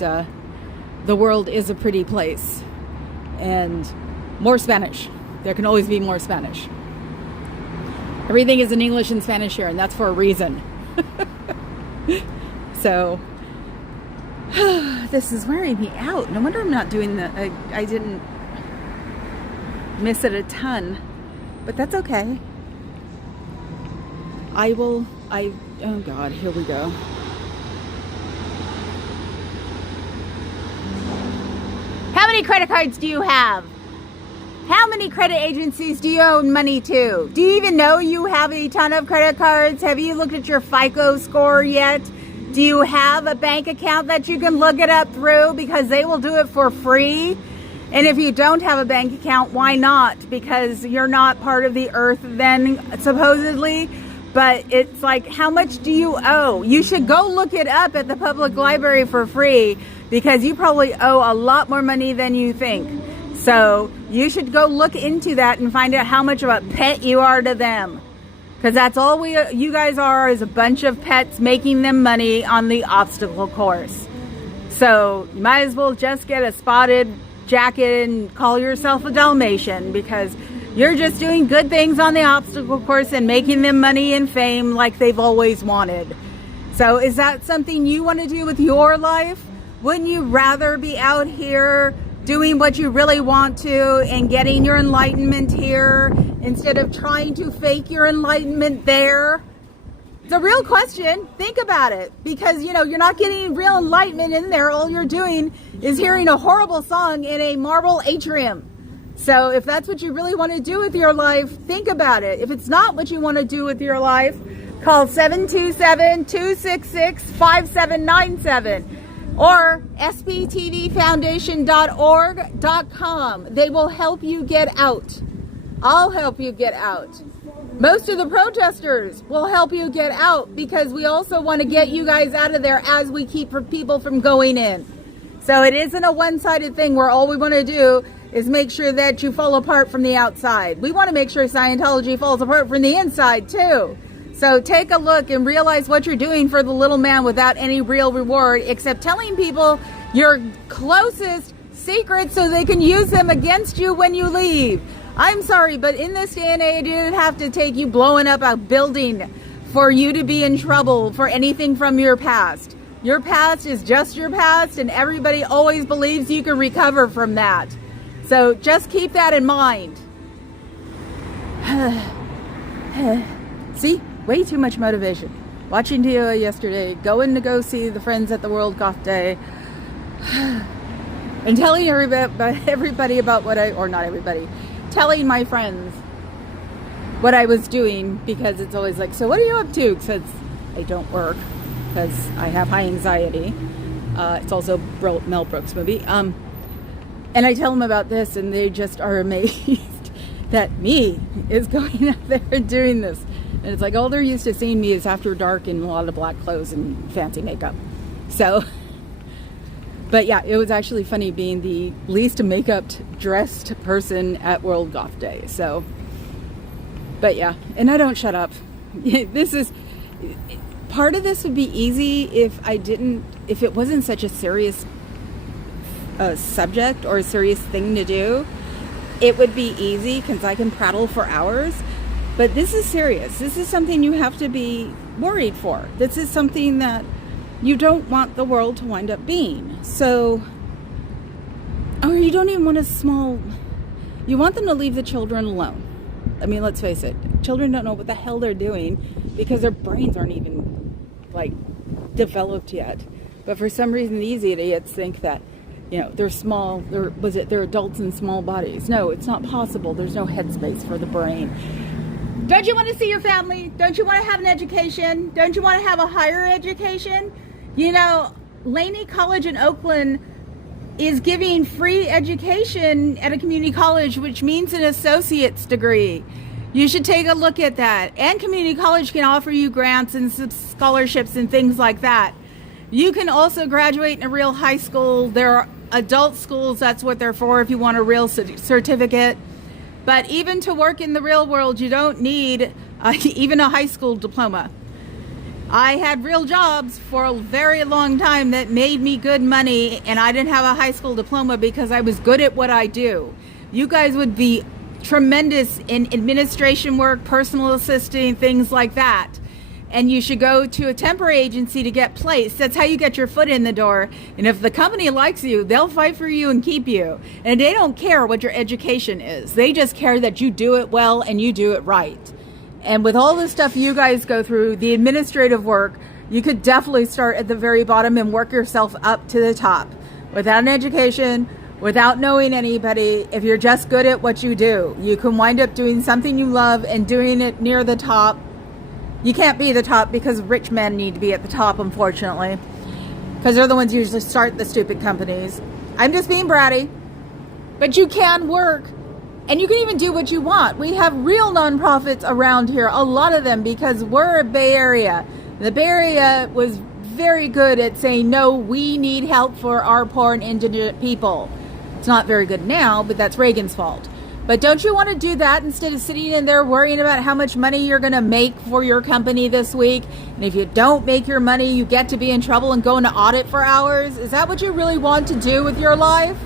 the world is a pretty place. And more Spanish. There can always be more Spanish. Everything is in English and Spanish here, and that's for a reason. So, this is wearing me out. No wonder I'm not doing that. I didn't miss it a ton. But that's okay. Oh God, here we go. How many credit cards do you have? How many credit agencies do you owe money to? Do you even know you have a ton of credit cards? Have you looked at your FICO score yet? Do you have a bank account that you can look it up through? Because they will do it for free. And if you don't have a bank account, why not? Because you're not part of the earth then, supposedly. But it's like, how much do you owe? You should go look it up at the public library for free, because you probably owe a lot more money than you think. So you should go look into that and find out how much of a pet you are to them. Because that's all you guys are, is a bunch of pets making them money on the obstacle course. So you might as well just get a spotted jacket and call yourself a Dalmatian, because you're just doing good things on the obstacle course and making them money and fame like they've always wanted. So is that something you want to do with your life? Wouldn't you rather be out here doing what you really want to and getting your enlightenment here instead of trying to fake your enlightenment there? It's a real question. Think about it, because you're not getting real enlightenment in there. All you're doing is hearing a horrible song in a marble atrium. So if that's what you really want to do with your life, think about it. If it's not what you want to do with your life, call 727-266-5797 or sptvfoundation.org.com. They will help you get out. I'll help you get out. Most of the protesters will help you get out, because we also want to get you guys out of there as we keep people from going in. So it isn't a one-sided thing where all we want to do is make sure that you fall apart from the outside. We want to make sure Scientology falls apart from the inside too. So take a look and realize what you're doing for the little man without any real reward, except telling people your closest secrets so they can use them against you when you leave. I'm sorry, but in this day and age, it didn't have to take you blowing up a building for you to be in trouble for anything from your past. Your past is just your past, and everybody always believes you can recover from that. So just keep that in mind. See, way too much motivation. Watching Tia yesterday, going to go see the friends at the World Goth Day, and telling everybody about what not everybody, telling my friends what I was doing, because it's always like, so what are you up to? Because I don't work, because I have high anxiety. It's also Mel Brooks movie. And I tell them about this, and they just are amazed that me is going up there and doing this. And it's like, all they're used to seeing me is after dark in a lot of black clothes and fancy makeup. So, but yeah, it was actually funny being the least makeup dressed person at World Goth Day. So, but yeah, and I don't shut up. This is, part of this would be easy if it wasn't such a serious subject or a serious thing to do. It would be easy because I can prattle for hours. But this is serious. This is something you have to be worried for. This is something that you don't want the world to wind up being. So, or you don't even want you want them to leave the children alone. I mean, let's face it. Children don't know what the hell they're doing because their brains aren't even, like, developed yet. But for some reason, these idiots think that, you know, they're small, they're adults in small bodies. No, it's not possible. There's no headspace for the brain. Don't you want to see your family? Don't you want to have an education? Don't you want to have a higher education? You know, Laney College in Oakland is giving free education at a community college, which means an associate's degree. You should take a look at that. And community college can offer you grants and scholarships and things like that. You can also graduate in a real high school. There are adult schools, that's what they're for if you want a real certificate. But even to work in the real world, you don't need even a high school diploma. I had real jobs for a very long time that made me good money, and I didn't have a high school diploma because I was good at what I do. You guys would be tremendous in administration work, personal assisting, things like that. And you should go to a temporary agency to get placed. That's how you get your foot in the door. And if the company likes you, they'll fight for you and keep you. And they don't care what your education is. They just care that you do it well and you do it right. And with all the stuff you guys go through, the administrative work, you could definitely start at the very bottom and work yourself up to the top. Without an education, without knowing anybody, if you're just good at what you do, you can wind up doing something you love and doing it near the top. You can't be the top because rich men need to be at the top, unfortunately, because they're the ones who usually start the stupid companies. I'm just being bratty, but you can work and you can even do what you want. We have real nonprofits around here, a lot of them, because we're a Bay Area. The Bay Area was very good at saying, no, we need help for our poor and indigent people. It's not very good now, but that's Reagan's fault. But don't you want to do that instead of sitting in there worrying about how much money you're going to make for your company this week? And if you don't make your money, you get to be in trouble and go into audit for hours? Is that what you really want to do with your life?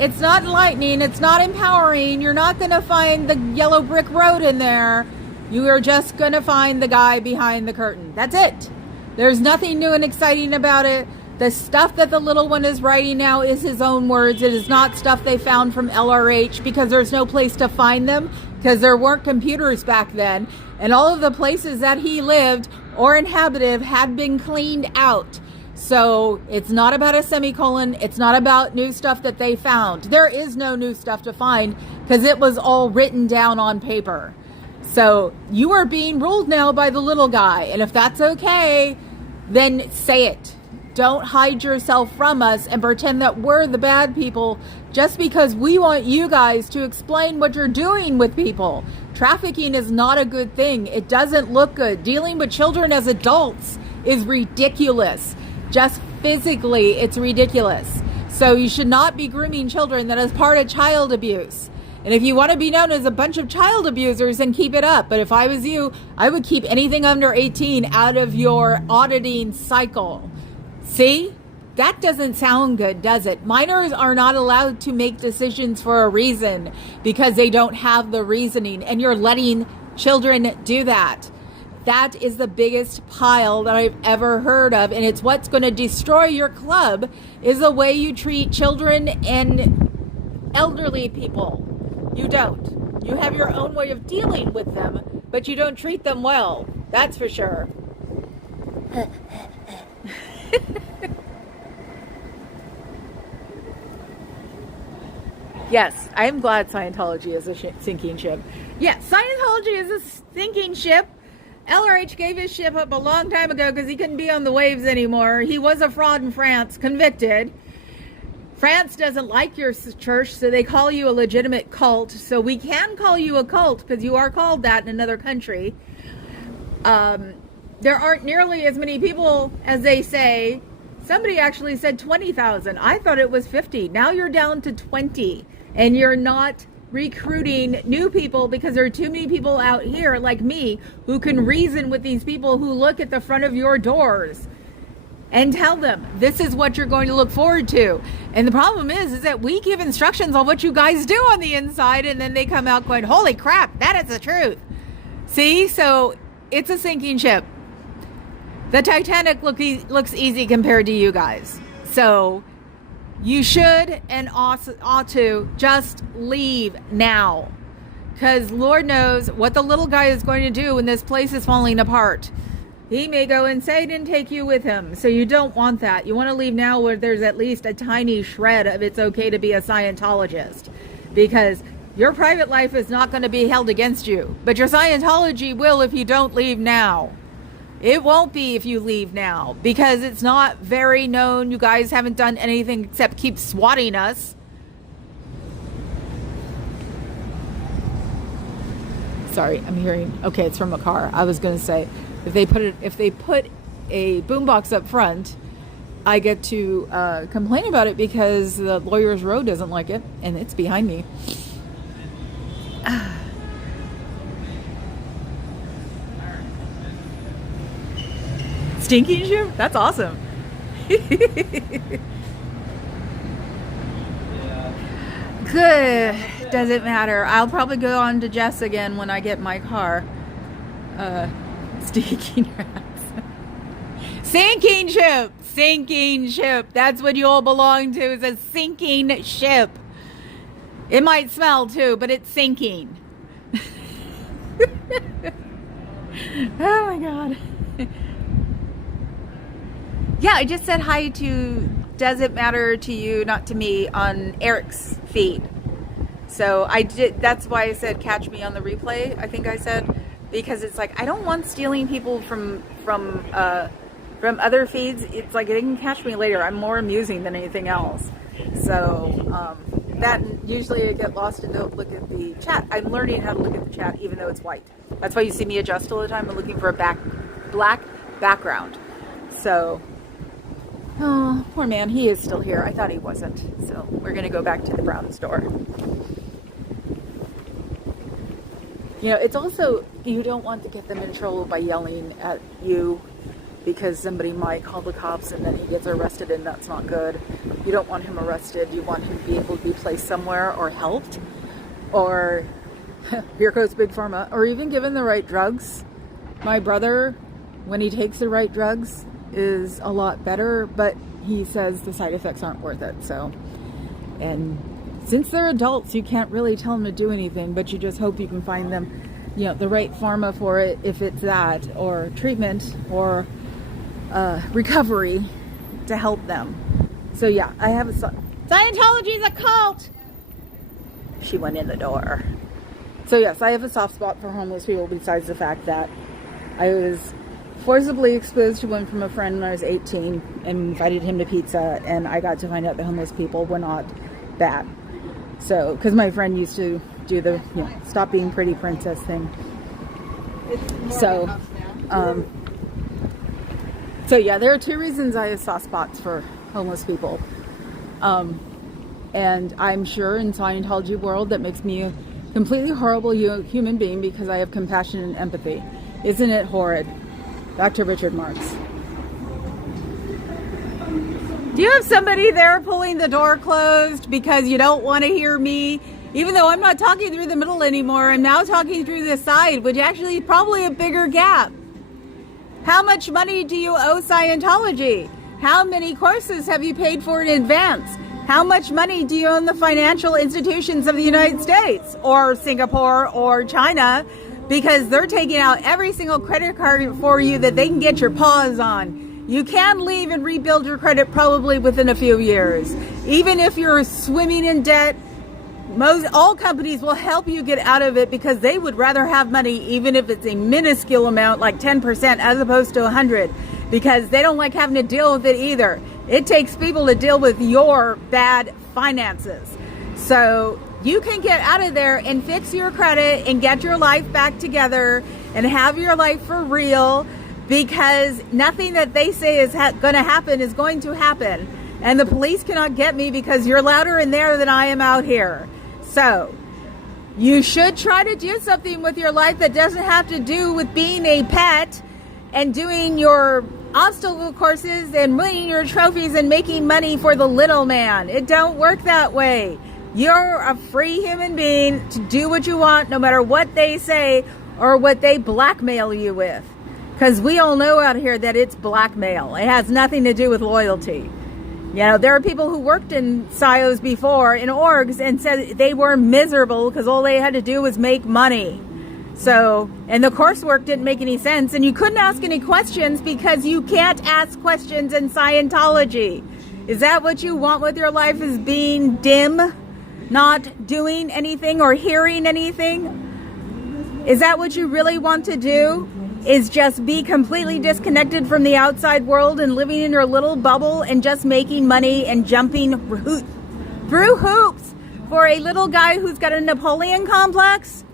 It's not enlightening. It's not empowering. You're not going to find the yellow brick road in there. You are just going to find the guy behind the curtain. That's it. There's nothing new and exciting about it. The stuff that the little one is writing now is his own words. It is not stuff they found from LRH because there's no place to find them because there weren't computers back then. And all of the places that he lived or inhabited had been cleaned out. So it's not about a semicolon. It's not about new stuff that they found. There is no new stuff to find because it was all written down on paper. So you are being ruled now by the little guy. And if that's okay, then say it. Don't hide yourself from us and pretend that we're the bad people just because we want you guys to explain what you're doing with people. Trafficking is not a good thing. It doesn't look good. Dealing with children as adults is ridiculous. Just physically, it's ridiculous. So you should not be grooming children. That is part of child abuse. And if you want to be known as a bunch of child abusers, then keep it up. But if I was you, I would keep anything under 18 out of your auditing cycle. See, that doesn't sound good, does it? Minors are not allowed to make decisions for a reason because they don't have the reasoning, and you're letting children do that. That is the biggest pile that I've ever heard of, and it's what's going to destroy your club is the way you treat children and elderly people. You don't. You have your own way of dealing with them, but you don't treat them well. That's for sure. Yes, I am glad Scientology is a sinking ship. Yes, Scientology is a sinking ship. LRH gave his ship up a long time ago because he couldn't be on the waves anymore. He was a fraud in France, convicted. France doesn't like your church, so they call you a legitimate cult. So we can call you a cult because you are called that in another country. There aren't nearly as many people as they say. Somebody actually said 20,000. I thought it was 50. Now you're down to 20. And you're not recruiting new people because there are too many people out here like me who can reason with these people who look at the front of your doors and tell them this is what you're going to look forward to. And the problem is that we give instructions on what you guys do on the inside, and then they come out going, holy crap, that is the truth. See, so it's a sinking ship. The Titanic looks easy compared to you guys. So you should and ought to just leave now. Because Lord knows what the little guy is going to do when this place is falling apart. He may go insane and take you with him. So you don't want that. You want to leave now where there's at least a tiny shred of it's okay to be a Scientologist. Because your private life is not going to be held against you. But your Scientology will if you don't leave now. It won't be if you leave now, because it's not very known. You guys haven't done anything except keep swatting us. Sorry, I'm hearing. Okay, it's from a car. I was going to say, if they put a boombox up front, I get to complain about it because the Lawyers Row doesn't like it, and it's behind me. Stinking ship? That's awesome. Good. Doesn't matter. I'll probably go on to Jess again when I get my car. Stinking rats. Sinking ship. Sinking ship. That's what you all belong to, is a sinking ship. It might smell too, but it's sinking. Oh my God. Yeah, I just said hi to Does It Matter to You, Not to Me on Eric's feed. So I did, that's why I said catch me on the replay, I think I said, because it's like I don't want stealing people from other feeds. It's like they can catch me later. I'm more amusing than anything else. So that usually I get lost and don't look at the chat. I'm learning how to look at the chat even though it's white. That's why you see me adjust all the time. I'm looking for a black background. So oh, poor man, he is still here. I thought he wasn't. So we're going to go back to the brown store. You know, it's also, you don't want to get them in trouble by yelling at you because somebody might call the cops and then he gets arrested, and that's not good. You don't want him arrested. You want him to be able to be placed somewhere or helped, or here goes Big Pharma, or even given the right drugs. My brother, when he takes the right drugs, is a lot better, but he says the side effects aren't worth it. So, and since they're adults, you can't really tell them to do anything, but you just hope you can find them, you know, the right pharma for it, if it's that, or treatment, or recovery to help them. So yeah, I have a Scientology is a cult. She went in the door. So yes, I have a soft spot for homeless people, besides the fact that I was forcibly exposed to one from a friend when I was 18 and invited him to pizza, and I got to find out the homeless people were not bad. So, because my friend used to do the, you know, stop being pretty princess thing. So, so yeah, there are two reasons I have soft spots for homeless people. And I'm sure in Scientology world that makes me a completely horrible human being because I have compassion and empathy. Isn't it horrid? Dr. Richard Marks. Do you have somebody there pulling the door closed because you don't want to hear me? Even though I'm not talking through the middle anymore, I'm now talking through the side, which actually is probably a bigger gap. How much money do you owe Scientology? How many courses have you paid for in advance? How much money do you own the financial institutions of the United States or Singapore or China? Because they're taking out every single credit card for you that they can get your paws on. You can leave and rebuild your credit probably within a few years. Even if you're swimming in debt, all companies will help you get out of it because they would rather have money, even if it's a minuscule amount, like 10% as opposed to 100, because they don't like having to deal with it either. It takes people to deal with your bad finances. So you can get out of there and fix your credit and get your life back together and have your life for real, because nothing that they say is going to happen is going to happen. And the police cannot get me because you're louder in there than I am out here. So you should try to do something with your life that doesn't have to do with being a pet and doing your obstacle courses and winning your trophies and making money for the little man. It don't work that way. You're a free human being to do what you want, no matter what they say or what they blackmail you with. Because we all know out here that it's blackmail. It has nothing to do with loyalty. You know, there are people who worked in PSYOs before, in orgs, and said they were miserable because all they had to do was make money. So, and the coursework didn't make any sense, and you couldn't ask any questions because you can't ask questions in Scientology. Is that what you want with your life, is being dim, not doing anything or hearing anything? Is that what you really want to do? Is just be completely disconnected from the outside world and living in your little bubble and just making money and jumping through hoops for a little guy who's got a Napoleon complex?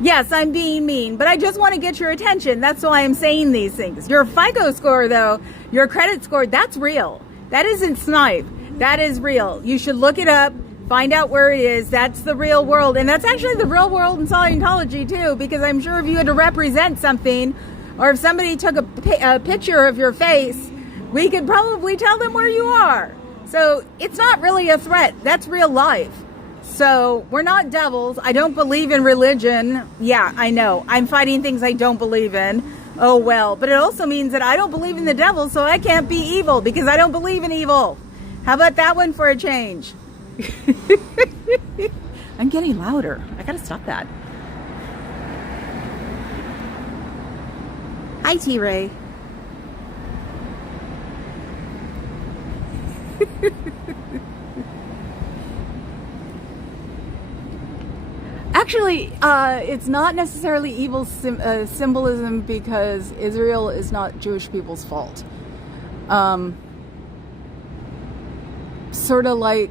Yes, I'm being mean, but I just want to get your attention. That's why I'm saying these things. Your FICO score, though, your credit score, that's real. That isn't snipe. That is real. You should look it up. Find out where it is. That's the real world. And that's actually the real world in Scientology, too, because I'm sure if you had to represent something, or if somebody took a picture of your face, we could probably tell them where you are. So it's not really a threat. That's real life. So we're not devils. I don't believe in religion. Yeah, I know. I'm fighting things I don't believe in. Oh, well. But it also means that I don't believe in the devil, so I can't be evil because I don't believe in evil. How about that one for a change? I'm getting louder. I gotta stop that. Hi, T-Ray. Actually, it's not necessarily evil symbolism, because Israel is not Jewish people's fault. Sort of like,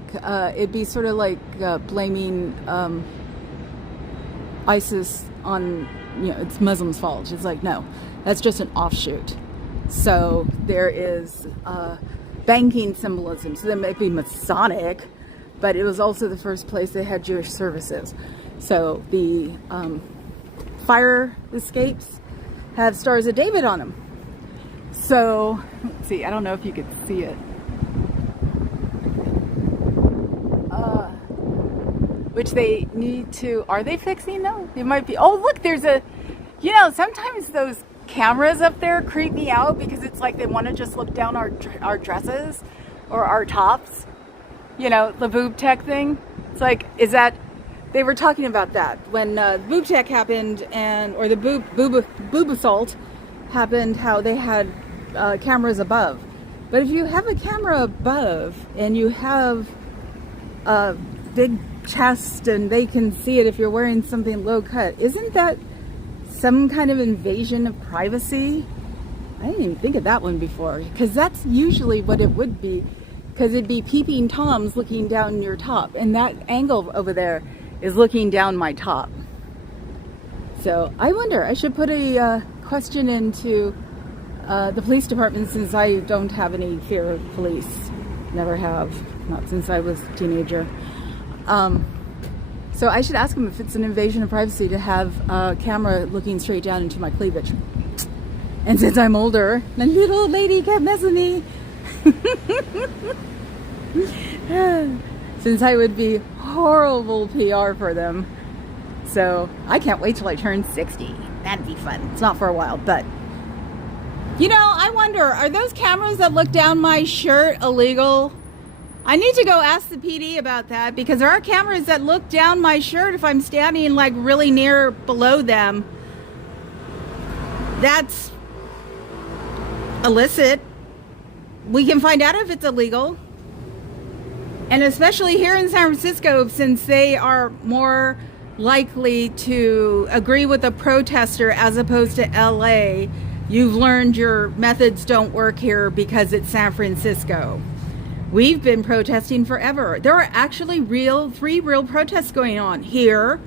it'd be sort of like blaming ISIS on, it's Muslims' fault. It's like, no, that's just an offshoot. So there is banking symbolism. So that might be Masonic, but it was also the first place they had Jewish services. So the fire escapes have Stars of David on them. So, let's see, I don't know if you could see it. Which they need to, are they fixing though? It might be, oh look, there's a, sometimes those cameras up there creep me out because it's like they want to just look down our dresses or our tops. The boob tech thing. It's like, is that, they were talking about that when boob tech happened, or the boob assault happened, how they had cameras above. But if you have a camera above and you have a big chest and they can see it if you're wearing something low cut, isn't that some kind of invasion of privacy? I didn't even think of that one before, because that's usually what it would be, because it'd be peeping Toms looking down your top, and that angle over there is looking down my top. So I wonder, I should put a question into the police department, since I don't have any fear of police. Never have, not since I was a teenager. So I should ask them if it's an invasion of privacy to have a camera looking straight down into my cleavage. And since I'm older, the little old lady kept messing me. Since I would be horrible PR for them. So I can't wait till I turn 60. That'd be fun. It's not for a while, but I wonder, are those cameras that look down my shirt illegal? I need to go ask the PD about that, because there are cameras that look down my shirt if I'm standing like really near below them. That's illicit. We can find out if it's illegal. And especially here in San Francisco, since they are more likely to agree with a protester as opposed to LA, you've learned your methods don't work here because it's San Francisco. We've been protesting forever. There are actually three real protests going on here,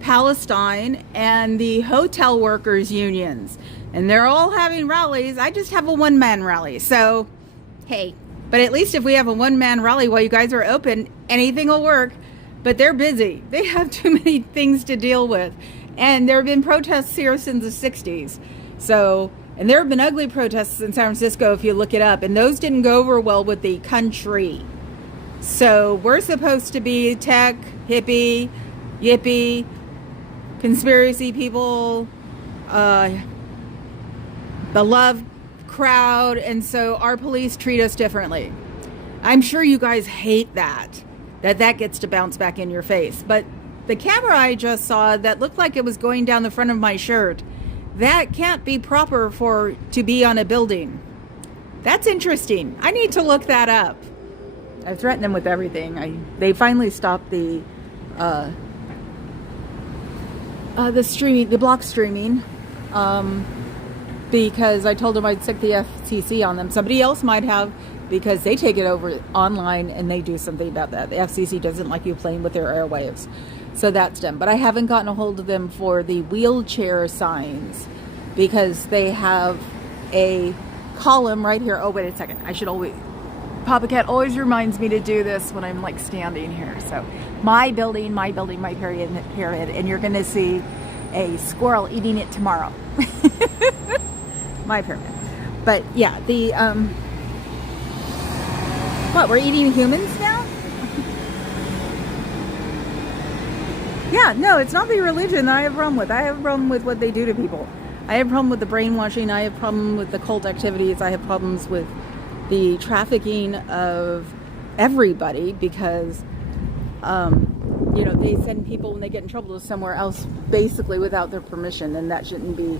Palestine, and the hotel workers unions. And they're all having rallies. I just have a one-man rally. So, hey, but at least if we have a one-man rally while you guys are open, anything will work. But they're busy. They have too many things to deal with. And there have been protests here since the 60s. So, and there have been ugly protests in San Francisco if you look it up. And those didn't go over well with the country. So we're supposed to be tech, hippie, yippie, conspiracy people, the love crowd. And so our police treat us differently. I'm sure you guys hate that gets to bounce back in your face. But the camera I just saw that looked like it was going down the front of my shirt, that can't be proper to be on a building. That's interesting. I need to look that up. I threatened them with everything. They finally stopped the block streaming, because I told them I'd stick the FCC on them. Somebody else might have, because they take it over online and they do something about that. The FCC doesn't like you playing with their airwaves. So that's done. But I haven't gotten a hold of them for the wheelchair signs, because they have a column right here. Oh, wait a second. I should always... Papa Cat always reminds me to do this when I'm like standing here. So my building, my period. And you're going to see a squirrel eating it tomorrow. My pyramid. But yeah, the... What, we're eating humans now? Yeah, no, it's not the religion I have a problem with. I have a problem with what they do to people. I have a problem with the brainwashing. I have a problem with the cult activities. I have problems with the trafficking of everybody, because, they send people when they get in trouble to somewhere else basically without their permission. And that shouldn't be,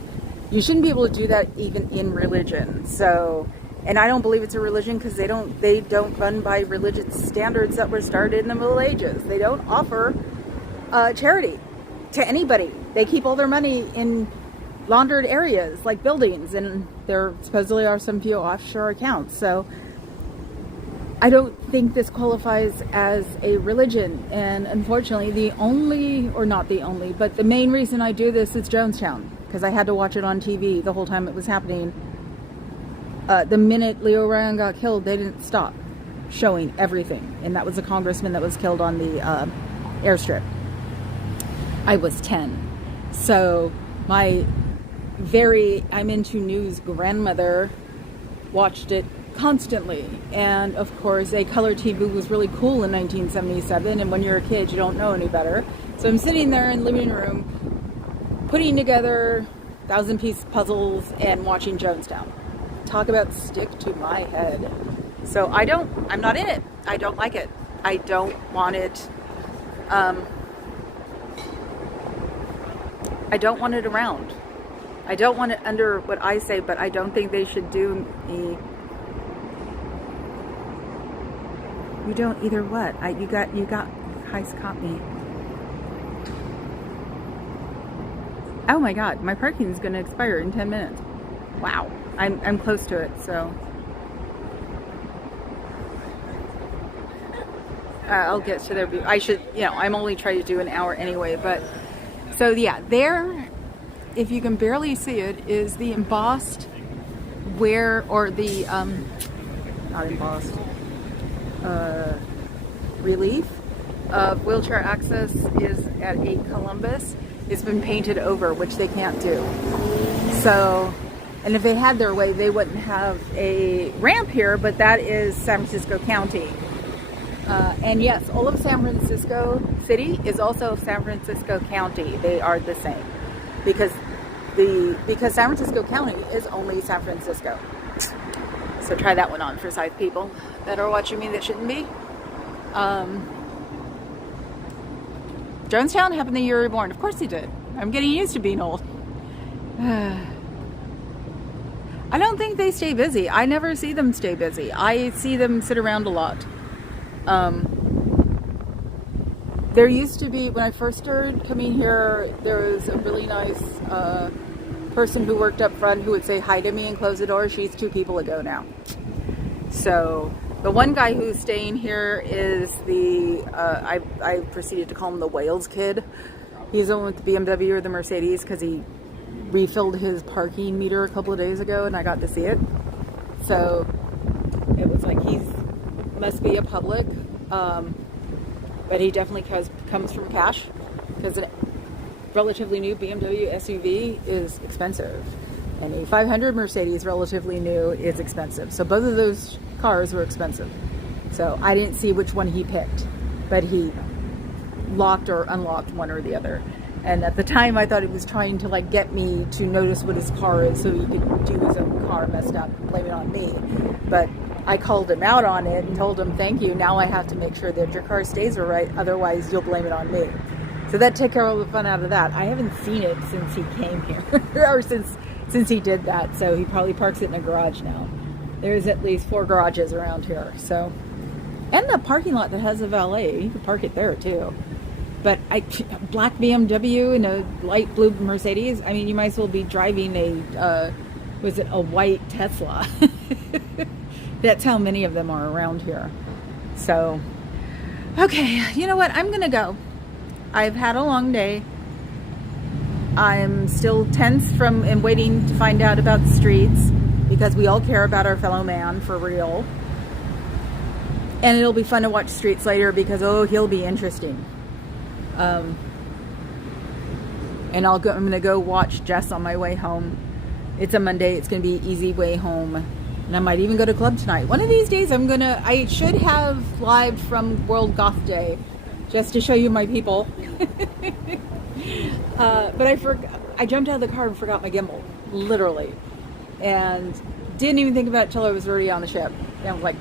you shouldn't be able to do that even in religion. So... And I don't believe it's a religion, because they don't run by religious standards that were started in the Middle Ages. They don't offer charity to anybody. They keep all their money in laundered areas like buildings, and there supposedly are some few offshore accounts. So I don't think this qualifies as a religion. And unfortunately, the main reason I do this is Jonestown, because I had to watch it on TV the whole time it was happening. The minute Leo Ryan got killed, they didn't stop showing everything. And that was a congressman that was killed on the airstrip. I was 10. So my I'm into news grandmother watched it constantly. And of course, a color TV was really cool in 1977. And when you're a kid, you don't know any better. So I'm sitting there in the living room, putting together 1,000-piece puzzles and watching Jonestown. Talk about stick to my head. So I'm not in it. I don't like it. I don't want it. I don't want it around. I don't want it under what I say, but I don't think they should do the... You don't either what? You got Heist caught me. Oh my God, my parking is going to expire in 10 minutes. Wow. I'm close to it, so I'll get to there. I should, I'm only trying to do an hour anyway, but so yeah, there, if you can barely see it, is the embossed not embossed, relief of wheelchair access is at 8 Columbus. It's been painted over, which they can't do. So, and if they had their way, they wouldn't have a ramp here, but that is San Francisco County. And yes, all of San Francisco City is also San Francisco County. They are the same, because San Francisco County is only San Francisco. So try that one on for sight people that are watching me that shouldn't be. Jonestown happened the year you were born. Of course he did. I'm getting used to being old. I don't think they stay busy. I never see them stay busy. I see them sit around a lot. There used to be, when I first started coming here, there was a really nice person who worked up front who would say hi to me and close the door. She's 2 people ago now. So the one guy who's staying here is the, I proceeded to call him the Wales kid. He's the one with the BMW or the Mercedes because he refilled his parking meter a couple of days ago and I got to see it. So it was like must be a public, but he definitely comes from cash because a relatively new BMW SUV is expensive. And a 500 Mercedes, relatively new, is expensive. So both of those cars were expensive. So I didn't see which one he picked, but he locked or unlocked one or the other. And at the time I thought he was trying to like get me to notice what his car is so he could do his own car messed up and blame it on me. But I called him out on it and told him, thank you, now I have to make sure that your car stays right, otherwise you'll blame it on me. So that took care of all the fun out of that. I haven't seen it since he came here, or since he did that, so he probably parks it in a garage now. There's at least 4 garages around here, so. And the parking lot that has a valet, you can park it there too. But black BMW and a light blue Mercedes, I mean, you might as well be driving a white Tesla. That's how many of them are around here. So, okay, you know what, I'm gonna go. I've had a long day. I'm still tense and waiting to find out about the streets because we all care about our fellow man for real. And it'll be fun to watch Streets later because, oh, he'll be interesting. And I'm going to go watch Jess on my way home. It's a Monday. It's going to be an easy way home. And I might even go to club tonight. One of these days I should have live from World Goth Day just to show you my people. But I jumped out of the car and forgot my gimbal, literally. And didn't even think about it till I was already on the ship. And I was like,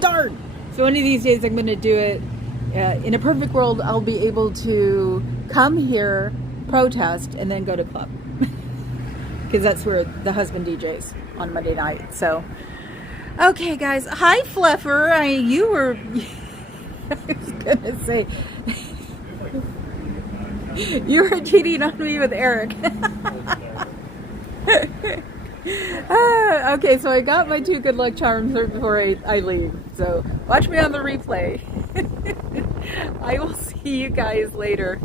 darn. So one of these days I'm going to do it. In a perfect world, I'll be able to come here, protest, and then go to club. Because that's where the husband DJs on Monday night. So, okay, guys. Hi, Fluffer. You were... I was going to say... You were cheating on me with Eric. Okay, so I got my 2 good luck charms right before I leave. So watch me on the replay. I will see you guys later.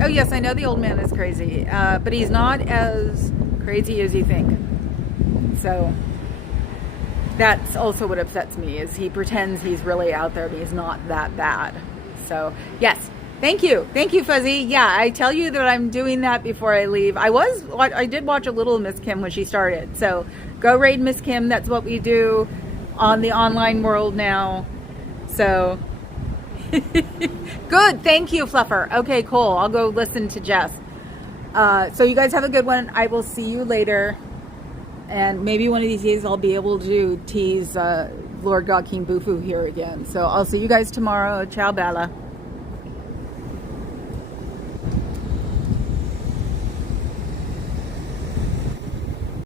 Oh yes, I know the old man is crazy, but he's not as crazy as you think. So that's also what upsets me, is he pretends he's really out there, but he's not that bad. So yes, thank you, Fuzzy. Yeah, I tell you that I'm doing that before I leave. I did watch a little of Miss Kim when she started. So go raid Miss Kim. That's what we do on the online world now. So good, thank you, Fluffer. Okay, cool. I'll go listen to Jess. So you guys have a good one. I will see you later. And maybe one of these days I'll be able to tease Lord God King Bufu here again. So I'll see you guys tomorrow. Ciao, Bella.